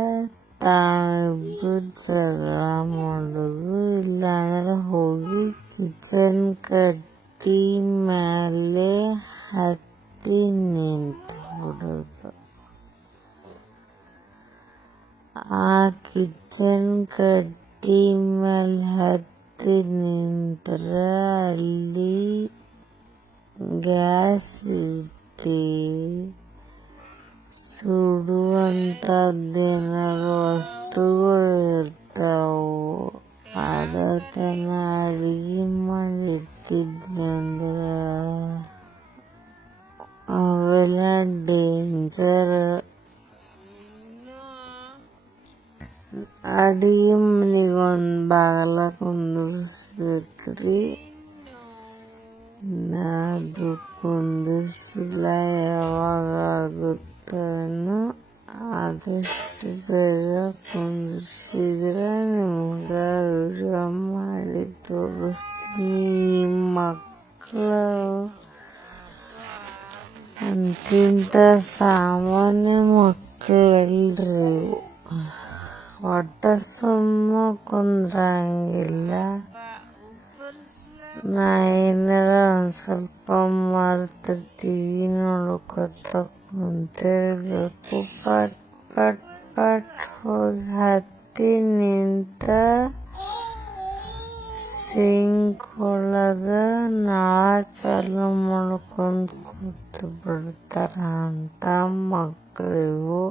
ತಾವಿಬ್ರು ಜಗಳ ಮಾಡೋದು, ಇಲ್ಲ ಅಂದ್ರೆ ಹೋಗಿ ಕಿಚನ್ ಕಟ್ಟಿ ಮೇಲೆ ಹತ್ತಿ ನಿಂತು ಬಿಡೋದು. ಆ ಕಿಚನ್ ಕಟ್ಟಿ ಮೇಲೆ ಹತ್ತಿ ನಿಂತ್ರೆ ಅಲ್ಲಿ ಗ್ಯಾಸ್ ಇಟ್ಟು ಸುಡುವಂಥದ್ದೇನಾರು ವಸ್ತುಗಳು ಇರ್ತಾವು. ಅದನ್ನ ಅಡಿಗೆ ಮಾಡಿಟ್ಟಿದ್ನಂದ್ರೆ ಅವೆಲ್ಲ ಡೇಂಜರ್. ಅಡಿಗೆ ಮನೆಗೆ ಒಂದು ಬಾಗಲ ಕುಂದಿರ್ಸ್ಬೇಕ್ರಿ. ಅದು ಕುಂದಿರ್ಸಿಲ್ಲ, ಯಾವಾಗ ಆಗುತ್ತೇನೋ. ಆದಷ್ಟು ಬೇಗ ಕುಂದಿರ್ಸಿದ್ರೆ ನಿಮ್ಗೆ ವಿಡಿಯೋ ಮಾಡಿ ತೋರಿಸ್ತೀನಿ. ಮಕ್ಕಳು ಅಂತಿಂತ ಸಾಮಾನ್ಯ ಮಕ್ಕಳಲ್ರಿ, ಒಟ್ಟ ಸುಮ್ಮ ಕುಂದ್ರಂಗಿಲ್ಲ. ನಾ ಏನಾರ ಒಂದು ಸ್ವಲ್ಪ ಮರ್ತು ಟಿವಿ ನೋಡ್ಕೊತ ಕುಂತಿರ್ಬೇಕು. ಪಟ್ ಪಟ್ ಪಟ್ ಹೋಗಿ ಹತ್ತಿ ನಿಂತ ಸಿಂಕ್ ಒಳಗ ನಳ ಚಾಲು ಮಾಡ್ಕೊಂಡ್ ಕೂತು ಬಿಡ್ತಾರ ಅಂತ ಮಕ್ಕಳಿಗೂ.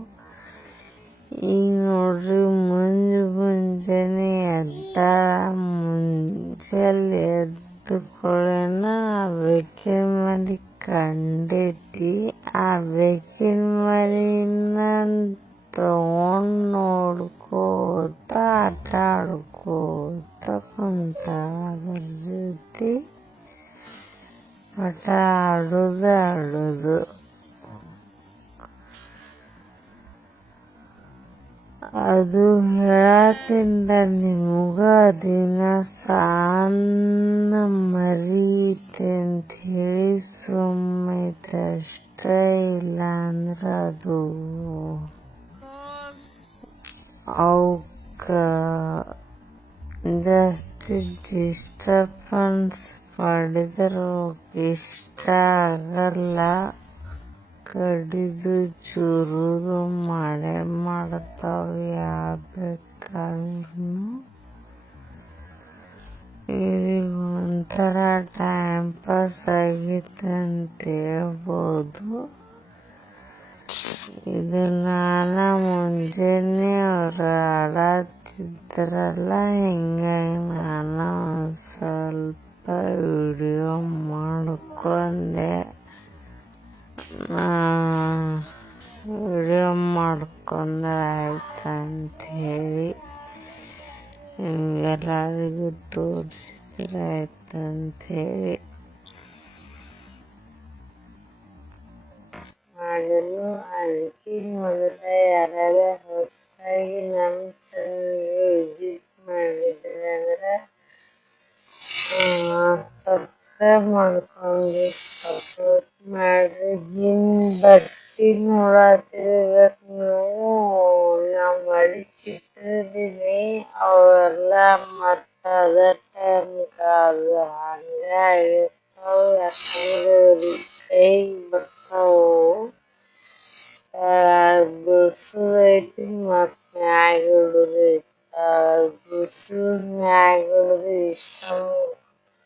ಈಗ ನೋಡ್ರಿ ಮುಂಜಾನೆ ಎದ್ದಾಳ. ಮುಂಜಾನೆ ಎದ್ದ ಕೂಡಲೇನ ಬೆಕ್ಕಿನ ಮರಿ ಕಂಡೈತಿ. ಆ ಬೆಕ್ಕಿನ ಮರಿನ ತಗೊಂಡ್ ನೋಡ್ಕೋತ ಆಟ ಆಡ್ಕೋತ ಕುಂತಾಳ. ಅದ್ರ ಜೊತೆ ಆಟ ಆಡೋದು. ಅದು ಹೇಳತ್ತಿಂದ ನಿಮ್ಗ ದಿನ ಸಣ್ಣ ಮರಿ ಐತಿ ಅಂತ ಹೇಳಿ ಸುಮ್ಮೈತೆ ಅಷ್ಟ. ಇಲ್ಲ ಅಂದ್ರ ಅದು ಅವಕ್ಕ ಜಾಸ್ತಿ ಡಿಸ್ಟರ್ಬೆನ್ಸ್ ಮಾಡಿದ್ರ ಇಷ್ಟ ಆಗಲ್ಲ. ಕಡಿದು ಚೂರುದು ಮಾಡೇ ಮಾಡ್ತಾವ ಯಾವ ಬೇಕಾದ್ರೂ. ಈಗ ಒಂಥರ ಟೈಮ್ ಪಾಸ್ ಆಗೈತೆ ಅಂತ ಹೇಳ್ಬೋದು. ಇದು ನಾನು ಮುಂಜಾನೆ ಅವ್ರು ಆಡತ್ತಿದ್ರಲ್ಲ, ಹಿಂಗಾಗಿ ನಾನು ಒಂದು ಸ್ವಲ್ಪ ವಿಡಿಯೋ ಮಾಡ್ಕೊಂಡೆ. ವಿಡಿಯೋ ಮಾಡ್ಕೊಂಡ್ರೆ ಆಯ್ತಂತ ಹೇಳಿ ನಿಮ್ಗೆಲ್ಲರಿಗೂ ತೋರಿಸಿದ್ರೆ ಆಯ್ತಂತ ಹೇಳಿ ಮಾಡಲು. ಅದಕ್ಕೆ ಮೊದಲ ಯಾರ್ಯಾರ ಹೊಸದಾಗಿ ನಮ್ಮ ಚಾನಲ್ಗೆ ವಿಸಿಟ್ ಮಾಡಿದ್ರೆ ಅಂದ್ರೆ ಸಬ್ಸ್ಕ್ರೈಬ್ ಮಾಡ್ಕೊಂಡು ಸಪೋರ್ಟ್ ಮಾಡ್ರಿ. ಬಟ್ಟೆ ನೋಡತ್ತಿರ್ಬೇಕು ನೀವು. ನಾ ಮಡಿಚಿಟ್ಟಿದ್ದೀನಿ ಅವೆಲ್ಲ ಮತ್ತ ಅದ ಟೈಮ್ಗೆ ಅದು ಹಂಗೆ ಆಗಿರ್ತಾವ. ಯಾಕಂದ್ರೆ ಕೈಗೆ ಬರ್ತಾವು. ಬಿಡ್ಸೋದೈತಿ ಮತ್ತು ಮ್ಯಾಗ ಇಡೋದೈತಿ. ಬಿಡ್ಸೋದು ಮ್ಯಾಗ ಇಡೋದು ಇಷ್ಟ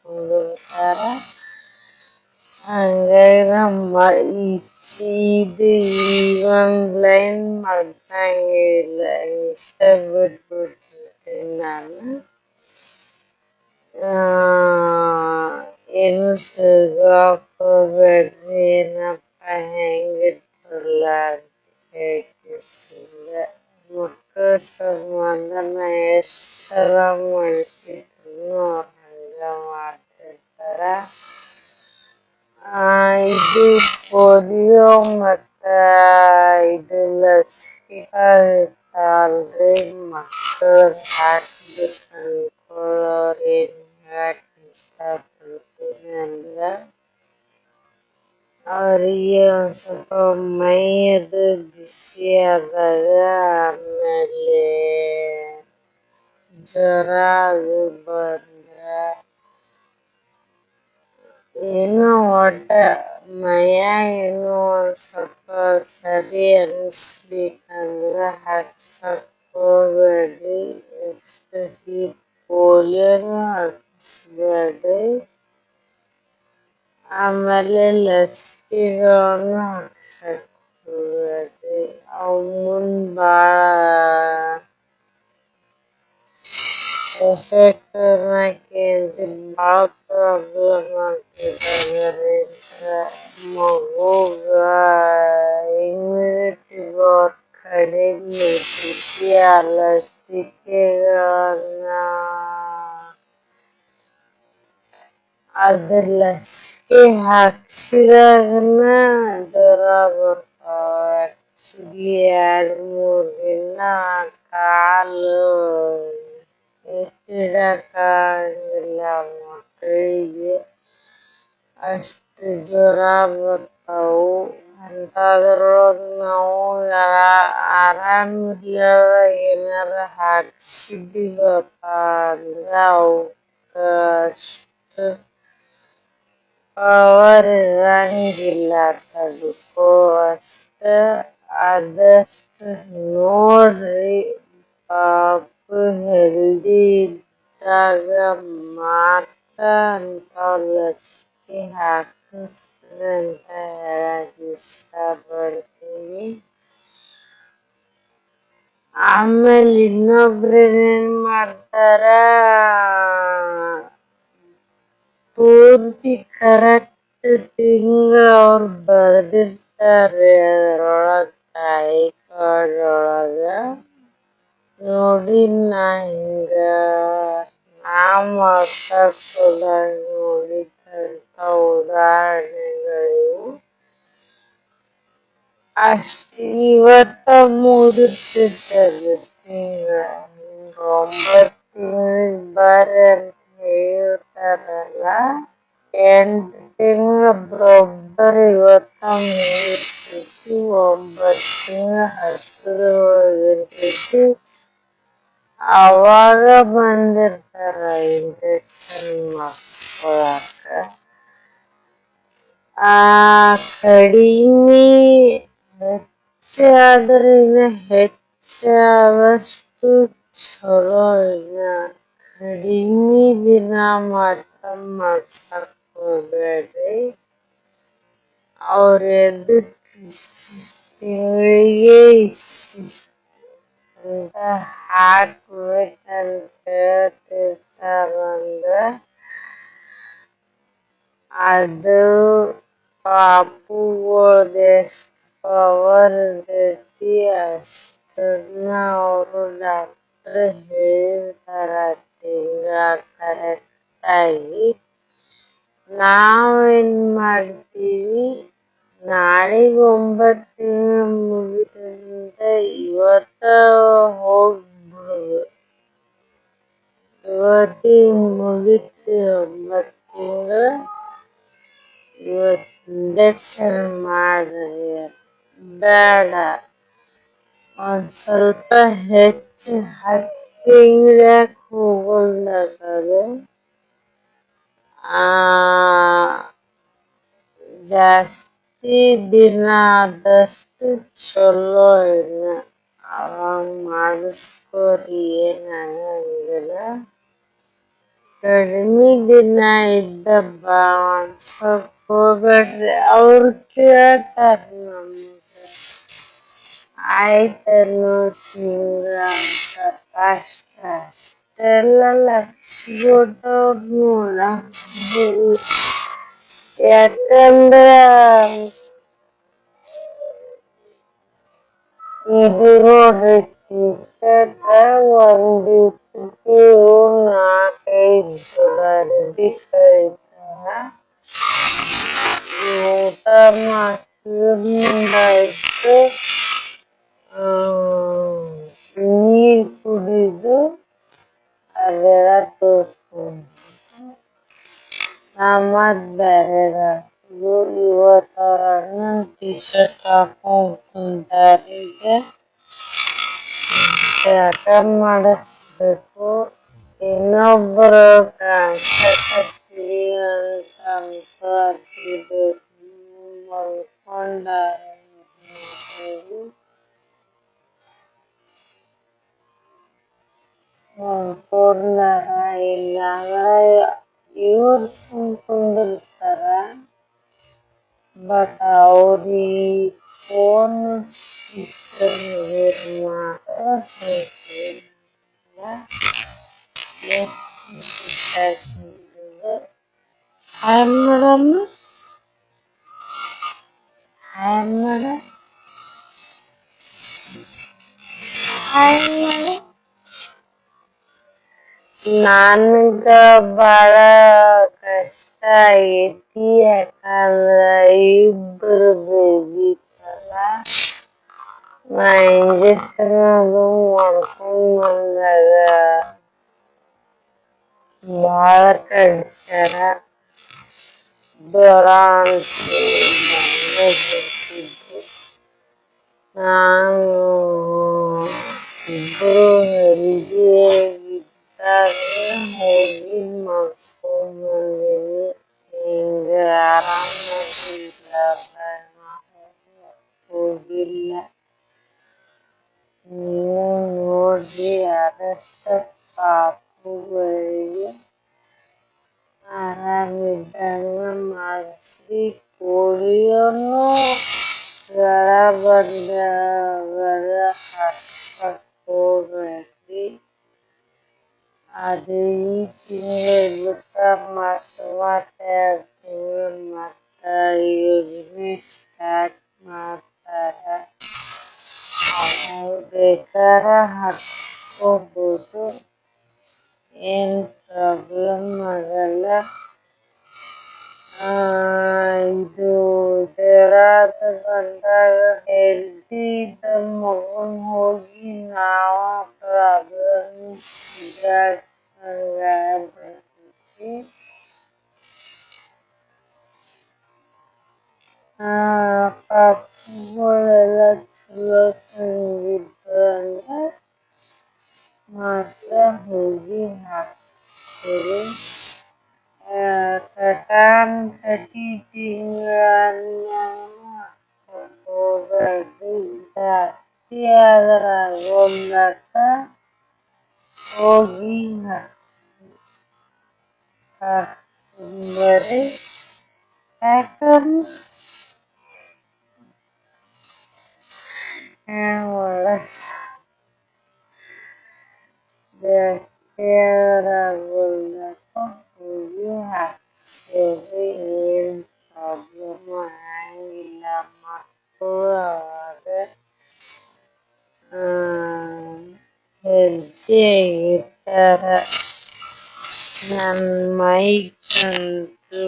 ಕುಂದಿರ್ತಾರ. ಹಂಗಾಗಿ ನಮ್ಮ ಇದು ಈ ಒಂದು ಲೈನ್ ಮಾಡ್ಸಂಗಿಲ್ಲ. ಇಷ್ಟ ಬಿಟ್ಬಿಟ್ಟಿರ್ತೀನಿ ನಾನು. ಏನು ತಿಳ್ಕೊಬೇಡ್ರಿ ಏನಪ್ಪ ಹೆಂಗಿರ್ತಲ್ಲ ಅಂತ ಹೇಳ್ತಿಲ್ಲ. ಮಕ್ಕಳ ಸಂಬಂಧನ ಎಷ್ಟು ಸಲ ಮಾಡಿಸಿದ್ರು ಅವ್ರು ಹಂಗ ಮಾಡ್ತಿರ್ತಾರ. ಇದು ಪೋಲಿಯೋ ಮತ್ತ ಇದು ಲಸಿಕೆಗಳಿರ್ತಾವಲ್ರಿ, ಮಕ್ಕಳಿಗೆ ಹಾಕ್ಬೇಕು ಅನ್ಕೊಳ್ಳೋರು ಏನ್ ಹೇಳಕ್ ಇಷ್ಟಪಡ್ತೀನಿ ಅಂದ್ರೆ ಅವರಿಗೆ ಒಂದು ಸ್ವಲ್ಪ ಮೈ ಅದು ಬಿಸಿ ಆದಾಗ, ಆಮೇಲೆ ಜ್ವರ ಅದು ಬಂದ್ರೆ, ಏನೋ ಒಟ್ಟ ಮೈಯಾಗ ಏನೋ ಒಂದು ಸ್ವಲ್ಪ ಸರಿ ಅನಿಸ್ಲಿಕ್ಕಂದ್ರೆ ಹಾಕ್ಸಕ್ ಹೋಗ್ಬೇಡ್ರಿ. ಎಸ್ಪೆಷಲಿ ಪೋಲಿಯೋನು ಹಾಕಿಸ್ಬೇಡ್ರಿ. ಆಮೇಲೆ ಲಸಿಕೆಗಳನ್ನು ಹಾಕ್ಸಕ್ ಹೋಗ್ಬೇಡ್ರಿ. ಅವು ಮುಂದೆ ಭಾಳ ಎಫೆಕ್ಟ್ ಅನ್ನೋಕ್ಕೇನ್ರಿ ಭಾಳ ಪ್ರಾಬ್ಲಮ್ ಆಗ್ತಿರೋದ್ರಿಂದ ಮಗುಗ ಇಮ್ಯುನಿಟಿ ಪವರ್ ಕಡಿಮೆ ಇರ್ತೈತಿ. ಆ ಲಸಿಕೆಗಳನ್ನ ಅದ್ರ ಲಸಿಕೆ ಹಾಕ್ಸಿದಾಗನ ಜ್ವರ ಬರ್ತಾವ. ಆಕ್ಚುಲಿ 2-3 ದಿನ ಕಾಲು ಎತ್ತಿಡಕ್ಕಾಗಂಗಿಲ್ಲ ಮಕ್ಕಳಿಗೆ. ಅಷ್ಟು ಜ್ವರ ಬರ್ತಾವು. ಅಂಥದ್ರೊಳಗೆ ನಾವು ಆರಾಮಿರ್ಲಾರ್ದ ಏನಾರ ಹಾಕ್ಸಿದೀವಪ್ಪ ಅಂದ್ರೆ ಅವಕ್ಕೆ ಪವರ್ ಇರಂಗಿಲ್ಲ ತಡ್ಕೋ ಅಷ್ಟ. ಆದಷ್ಟು ನೋಡ್ರಿ ಪಾಪು ಹೆಲ್ದಿ ಇದ್ದಾಗ ಮಾತ್ರ ಅಂಥವ್ ಲಸಿಕೆ ಹಾಕಿಸ್ರಿ ಅಂತ ಹೇಳಕ್ ಇಷ್ಟಪಡ್ತೀನಿ. ಆಮೇಲೆ ಇನ್ನೊಬ್ರು ಏನ್ ಮಾಡ್ತಾರ, ಪೂರ್ತಿ ಕರೆಕ್ಟ್ ತಿಂಗಳ ಅವ್ರು ಬರ್ದಿರ್ತಾರೆ ಅದ್ರೊಳಗ ತಾಯಿ ಕಾರ್ಡ್ ಒಳಗ. ನೋಡಿ ನಾ ಹಿಂಗ ನಾ ಮಾತಾಡ್ಸೋದಾಗ ನೋಡಿದಂತ ಉದಾಹರಣೆಗಳಿವು. ಅಷ್ಟ ಇವತ್ತ ಮುಗಿತೈತದು ತಿಂಗಳ. 9 ತಿಂಗಳಿಗೆ ಬರ್ರಿ ಅಂತ ಹೇಳ್ತಾರಲ್ಲ, 8 ತಿಂಗಳ ಬರೋಬ್ಬರಿ ಇವತ್ತ ಮುಗಿತೈತಿ. 9 ತಿಂಗಳ ಹತ್ತರೊಳಗಿರ್ತೈತಿ. ಅವಾಗ ಬಂದಿರ್ತಾರ ಇಂಜೆಕ್ಷನ್ ಮಾಡ್ಕೊಳಕ. ಕಡಿಮೆ ಹೆಚ್ಚಾದ್ರೆ ಇನ್ನ ಹೆಚ್ಚಾದಷ್ಟು ಚಲೋ. ಇನ್ನ ಕಡಿಮೆ ದಿನ ಮಾತ್ರ ಮಾಡ್ಸಕ್ ಹೋಗ್ಬೇಡ್ರಿ. ಅವ್ರ ಎದಕ್ ತಿಂಗಳಿಗೆ ಇಷ್ಟಿಷ್ಟ ಅಂತ ಹಾಕ್ಬೇಕಂತ ಹೇಳ್ತಿರ್ತಾರಂದ್ರ ಅದು ಪಾಪುಗಳ್ದ ಎಷ್ಟ್ ಪವರ್ ಇರ್ತೈತಿ ಅಷ್ಟನ್ನ ಅವರು ಡಾಕ್ಟರ್ ಹೇಳ್ತಾರ ತಿಂಗಳ ಕರೆಕ್ಟ್ ಆಗಿ. ನಾವೇನ್ ಮಾಡ್ತೀವಿ, ನಾಳಿಗ್ 9 ತಿಂಗಳ ಮುಗಿತಂತ ಇವತ್ತ ಹೋಗ್ಬಿಡುದು. ಇವತ್ತಿಗ್ ಮುಗಿತು 9 ತಿಂಗಳ, ಇವತ್ ಇಂಜೆಕ್ಷನ್ ಮಾಡ್ರಿ. ಬೇಡ, ಒಂದ್ ಸ್ವಲ್ಪ ಹೆಚ್ಚು 10 ತಿಂಗಳ ಯಾಕ್ ಹೋಗಲ್ದಾಗದು, ಜಾಸ್ತಿ ದಿನ ಆದಷ್ಟು ಚಲೋ. ಇನ್ನ ಅವಾಗ ಮಾಡಿಸ್ಕೋರಿ, ಏನಾಗಂಗಿಲ್ಲ. ಕಡಿಮೆ ದಿನ ಇದ್ದ ಮಾಡ್ಸಕ್ ಹೋಗ್ಬೇಡ್ರಿ. ಅವ್ರು ಕೇಳ್ತಾರ ನಮಗ, ಆಯ್ತೇನು ತಿಂಗಳ ಅಂತ. ಅಷ್ಟೆಲ್ಲ ಲಕ್ಷ ಕೊಟ್ಟವ್ರು ನೋಡಕ್ ಬರಲ್ಲ. ಯಾಕಂದ್ರ ಇದು ನೋಡ್ರಿ, ಟಿಕೆಟ್ ಒಂದ್ ದಿವ್ಸಕ್ಕೆ 4-5 ಬರ್ದಿ ಕಳಿತಾರ. ಊಟ ಮಾಡಿಸಿದಾಯ್ತು, ನೀರ್ ಕುಡಿದು ಅದೆಲ್ಲ ತೋರ್ಸ್ಕೊಂಡ್ ಮತ್ ಬ್ಯಾರೆದ ಇವತ್ತ ಅವ್ರ ಅಣ್ಣನ್ ಟಿ ಶರ್ಟ್ ಹಾಕೊಂಡ್ ಕುಂತಾರ. ಈಗ ಜಳಕ ಮಾಡಿಸ್ಬೇಕು. ಇನ್ನೊಬ್ರು ಕಾಣ್ಸಕತ್ತೀವಿ ಅಂತ ಅನ್ಕೊಳತ್ತಿದ್ರು, ಮಲ್ಕೊಂಡಾರ. ಮಲ್ಕೊಂಡಾರ ಇಲ್ಲಾಂದ್ರ ಇವ್ರು ಕುಂದಿರ್ತಾರ. ಬಟ್ ಅವ್ರಿಗೆ ಫೋನ್ ಮಾತ್ರ hi madam, hi madam, hi madam. ನನ್ಗ ಬಾಳ ಕಷ್ಟ ಐತಿ, ಯಾಕಂದ್ರ ಇಬ್ರು ಬೇಬಿತ್ತಲ್ಲ. ನಾ ಇಂಜೆಕ್ಷನ್ ಅದು ಮಾಡ್ಕೊಂಡ್ ಬಂದಾಗ ಬಾಳ ಕಡ್ಸ್ಯಾರ. ಜ್ವರ ಅಂತ ಬರ್ತಿದ್ದು. ನಾನು ಇಬ್ರು ಹೆಲ್ದಿಯಾಗಿದ್ದಾಗ ಹೋಗಿ ಮಾಡ್ಸ್ಕೊಂಡ್ ಬಂದೆ. ಆರಾಮಾಗಿ ಹೋಗಿಲ್ಲ. ನೀವು ನೋಡ್ರಿ ಅದಷ್ಟ ಪಾಪುಗಳಿಗೆ ಆರಾಮಿದ್ದಂಗ ಮಾಡಿಸ್ರಿ. ಪೋಲಿಯೋನು ಜ್ವರ ಬಂದವರ ಹಾಸ್ಪತ್ರೆಗೆ ಹೋಗ್ಬೇಡ್ರಿ. ಅದು ಈ ತಿಂಗಳು ಬಿಟ್ಟ ಮತ್ತೆ 2 ತಿಂಗಳು ಮತ್ತ ಯೋಜನೆ ಸ್ಟಾರ್ಟ್ ಮಾಡ್ತಾರ. ಅವ್ರು ಬೇಕಾದ್ರ ಹಾಕ್ಸ್ಕೋಬೋದು, ಏನ್ ಪ್ರಾಬ್ಲಮ್ ಆಗಲ್ಲ. ಇದು ಜ್ವರ ಬಂದಾಗ ಹೆಲ್ದಿ ಇದ್ದ ಮಗುನ್ ಹೋಗಿ ನಾವ ಪ್ರಾಬ್ಲಮ್ ಸಿಗಾಡ್ಸಂಗಾಗ್ಬಿಡ್ತೈತಿ. ಪಾಪುಗಳೆಲ್ಲ ಚಲೋ ತಂಗಿದ್ದು ಅಂದ್ರ ಮಾತ್ರ ಹೋಗಿ ಹಾಕ್ಸ್ಕೊರಿ. ಕಟಾನ್ ಕಟಿ ತಿಂಗಳನ್ನ ಹೋಗ್ಬೇಡ್ರಿ. ಜಾಸ್ತಿ ಆದ್ರ ಆಗೋಮ್ಯಾಕ ಹೋಗಿ ಹಾಕ್ಸ್ಕೊಂಬರ್ರಿ. ಯಾಕಂದ್ರ ಜಾಸ್ತಿ ಆದ್ರ ಆಗೋಮ್ಯಾಕ ಹೋಗಿ ಹಾಕ್ಸ್ಕೊರಿ. ಏನ್ ಪ್ರಾಬ್ಲಮ್ ಆಗಂಗಿಲ್ಲ. ಮಕ್ಕಳು ಅವಾಗ ಹೆಲ್ತಿಯಾಗಿರ್ತಾರ. ನನ್ನ ಮೈಗಂತೂ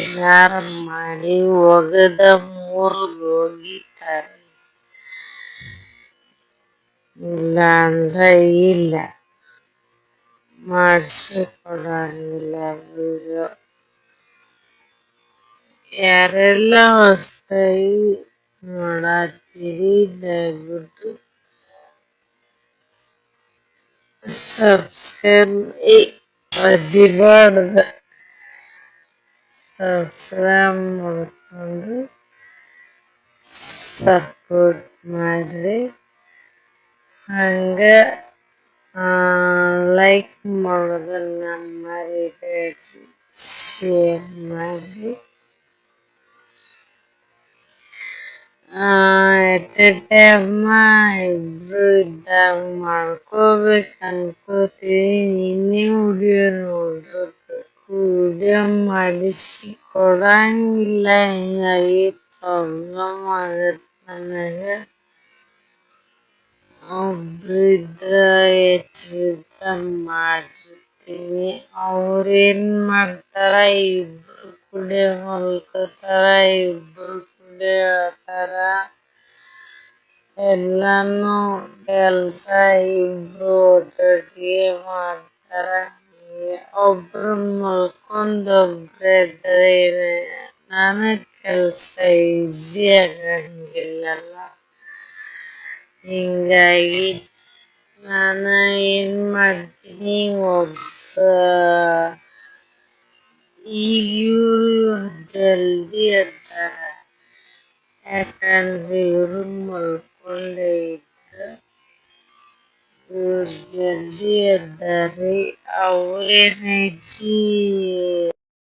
ಏನಾರ ಮಾಡಿ ಒಗದ ಮುರಿದು ಒಗಿತಾರೆ, ಇಲ್ಲ ಅಂದ್ರ ಇಲ್ಲ. ಮಾಡಿಸಿಕೊಡಂಗಿಲ್ಲ ವಿಡಿಯೋ. ಯಾರೆಲ್ಲ ಹೊಸ್ದಾಗಿ ನೋಡತ್ತೀರಿ ದಯವಿಟ್ಟು ಸಬ್ಸ್ಕ್ರೈಬ್ ಒದಿಬಾರ್ದ. ಸಬ್ಸ್ಕ್ರೈಬ್ ಮಾಡ್ಕೊಂಡು ಸಪೋರ್ಟ್ ಮಾಡ್ರಿ. ಹಂಗ ಲೈಕ್ ಮಾಡೋದನ್ನ ಮರಿಬೇಡ್ರಿ, ಶೇರ್ ಮಾಡ್ರಿ. ಎಟ್ ಎ ಟೈಮ್ ಇಬ್ರು ಇದ್ದಾಗ ಮಾಡ್ಕೋಬೇಕು ಅನ್ಕೋತೀನಿ. ನಿನ್ನೆ ವಿಡಿಯೋ ನೋಡಿರ್ಬೇಕು, ವಿಡಿಯೋ ಮಾಡಿಸಿ ಕೊಡಂಗಿಲ್ಲ. ಹಿಂಗಾಗಿ ಪ್ರಾಬ್ಲಮ್ ಆಗತ್ತೆ ನನಗ. ಒಬ್ರಿದ್ರ ಎಚ್ಚರಿತ ಮಾಡಿರ್ತೀನಿ. ಅವ್ರೇನ್ ಮಾಡ್ತಾರ, ಇಬ್ರು ಕೂಡೆ ಮಲ್ಕೋತಾರ, ಇಬ್ರು ಕೂಡೆ ಹೇಳ್ತಾರ. ಎಲ್ಲಾನು ಕೆಲ್ಸ ಇಬ್ರು ಒಟ್ಟೊಟ್ಟಿಗೆ ಮಾಡ್ತಾರ. ಒಬ್ರು ಮಲ್ಕೊಂಡ್ ಒಬ್ರು ಎದ್ರೆ ನನಗ್ ಕೆಲ್ಸ ಈಸಿ ಆಗಂಗಿಲ್ಲಲ್ಲ. ಹಿಂಗಾಗಿ ನಾನು ಏನ್ ಮಾಡ್ತೀನಿ, ಈಗ ಇವ್ರು ಜಲ್ದಿ ಎದ್ದಾರ. ಯಾಕಂದ್ರೆ ಇವ್ರು ಮಲ್ಕೊಂಡೇ ಇದ್ರು. ಇವ್ರು ಜಲ್ದಿ ಎದ್ದಾರಿ. ಅವ್ರೇನೈತಿ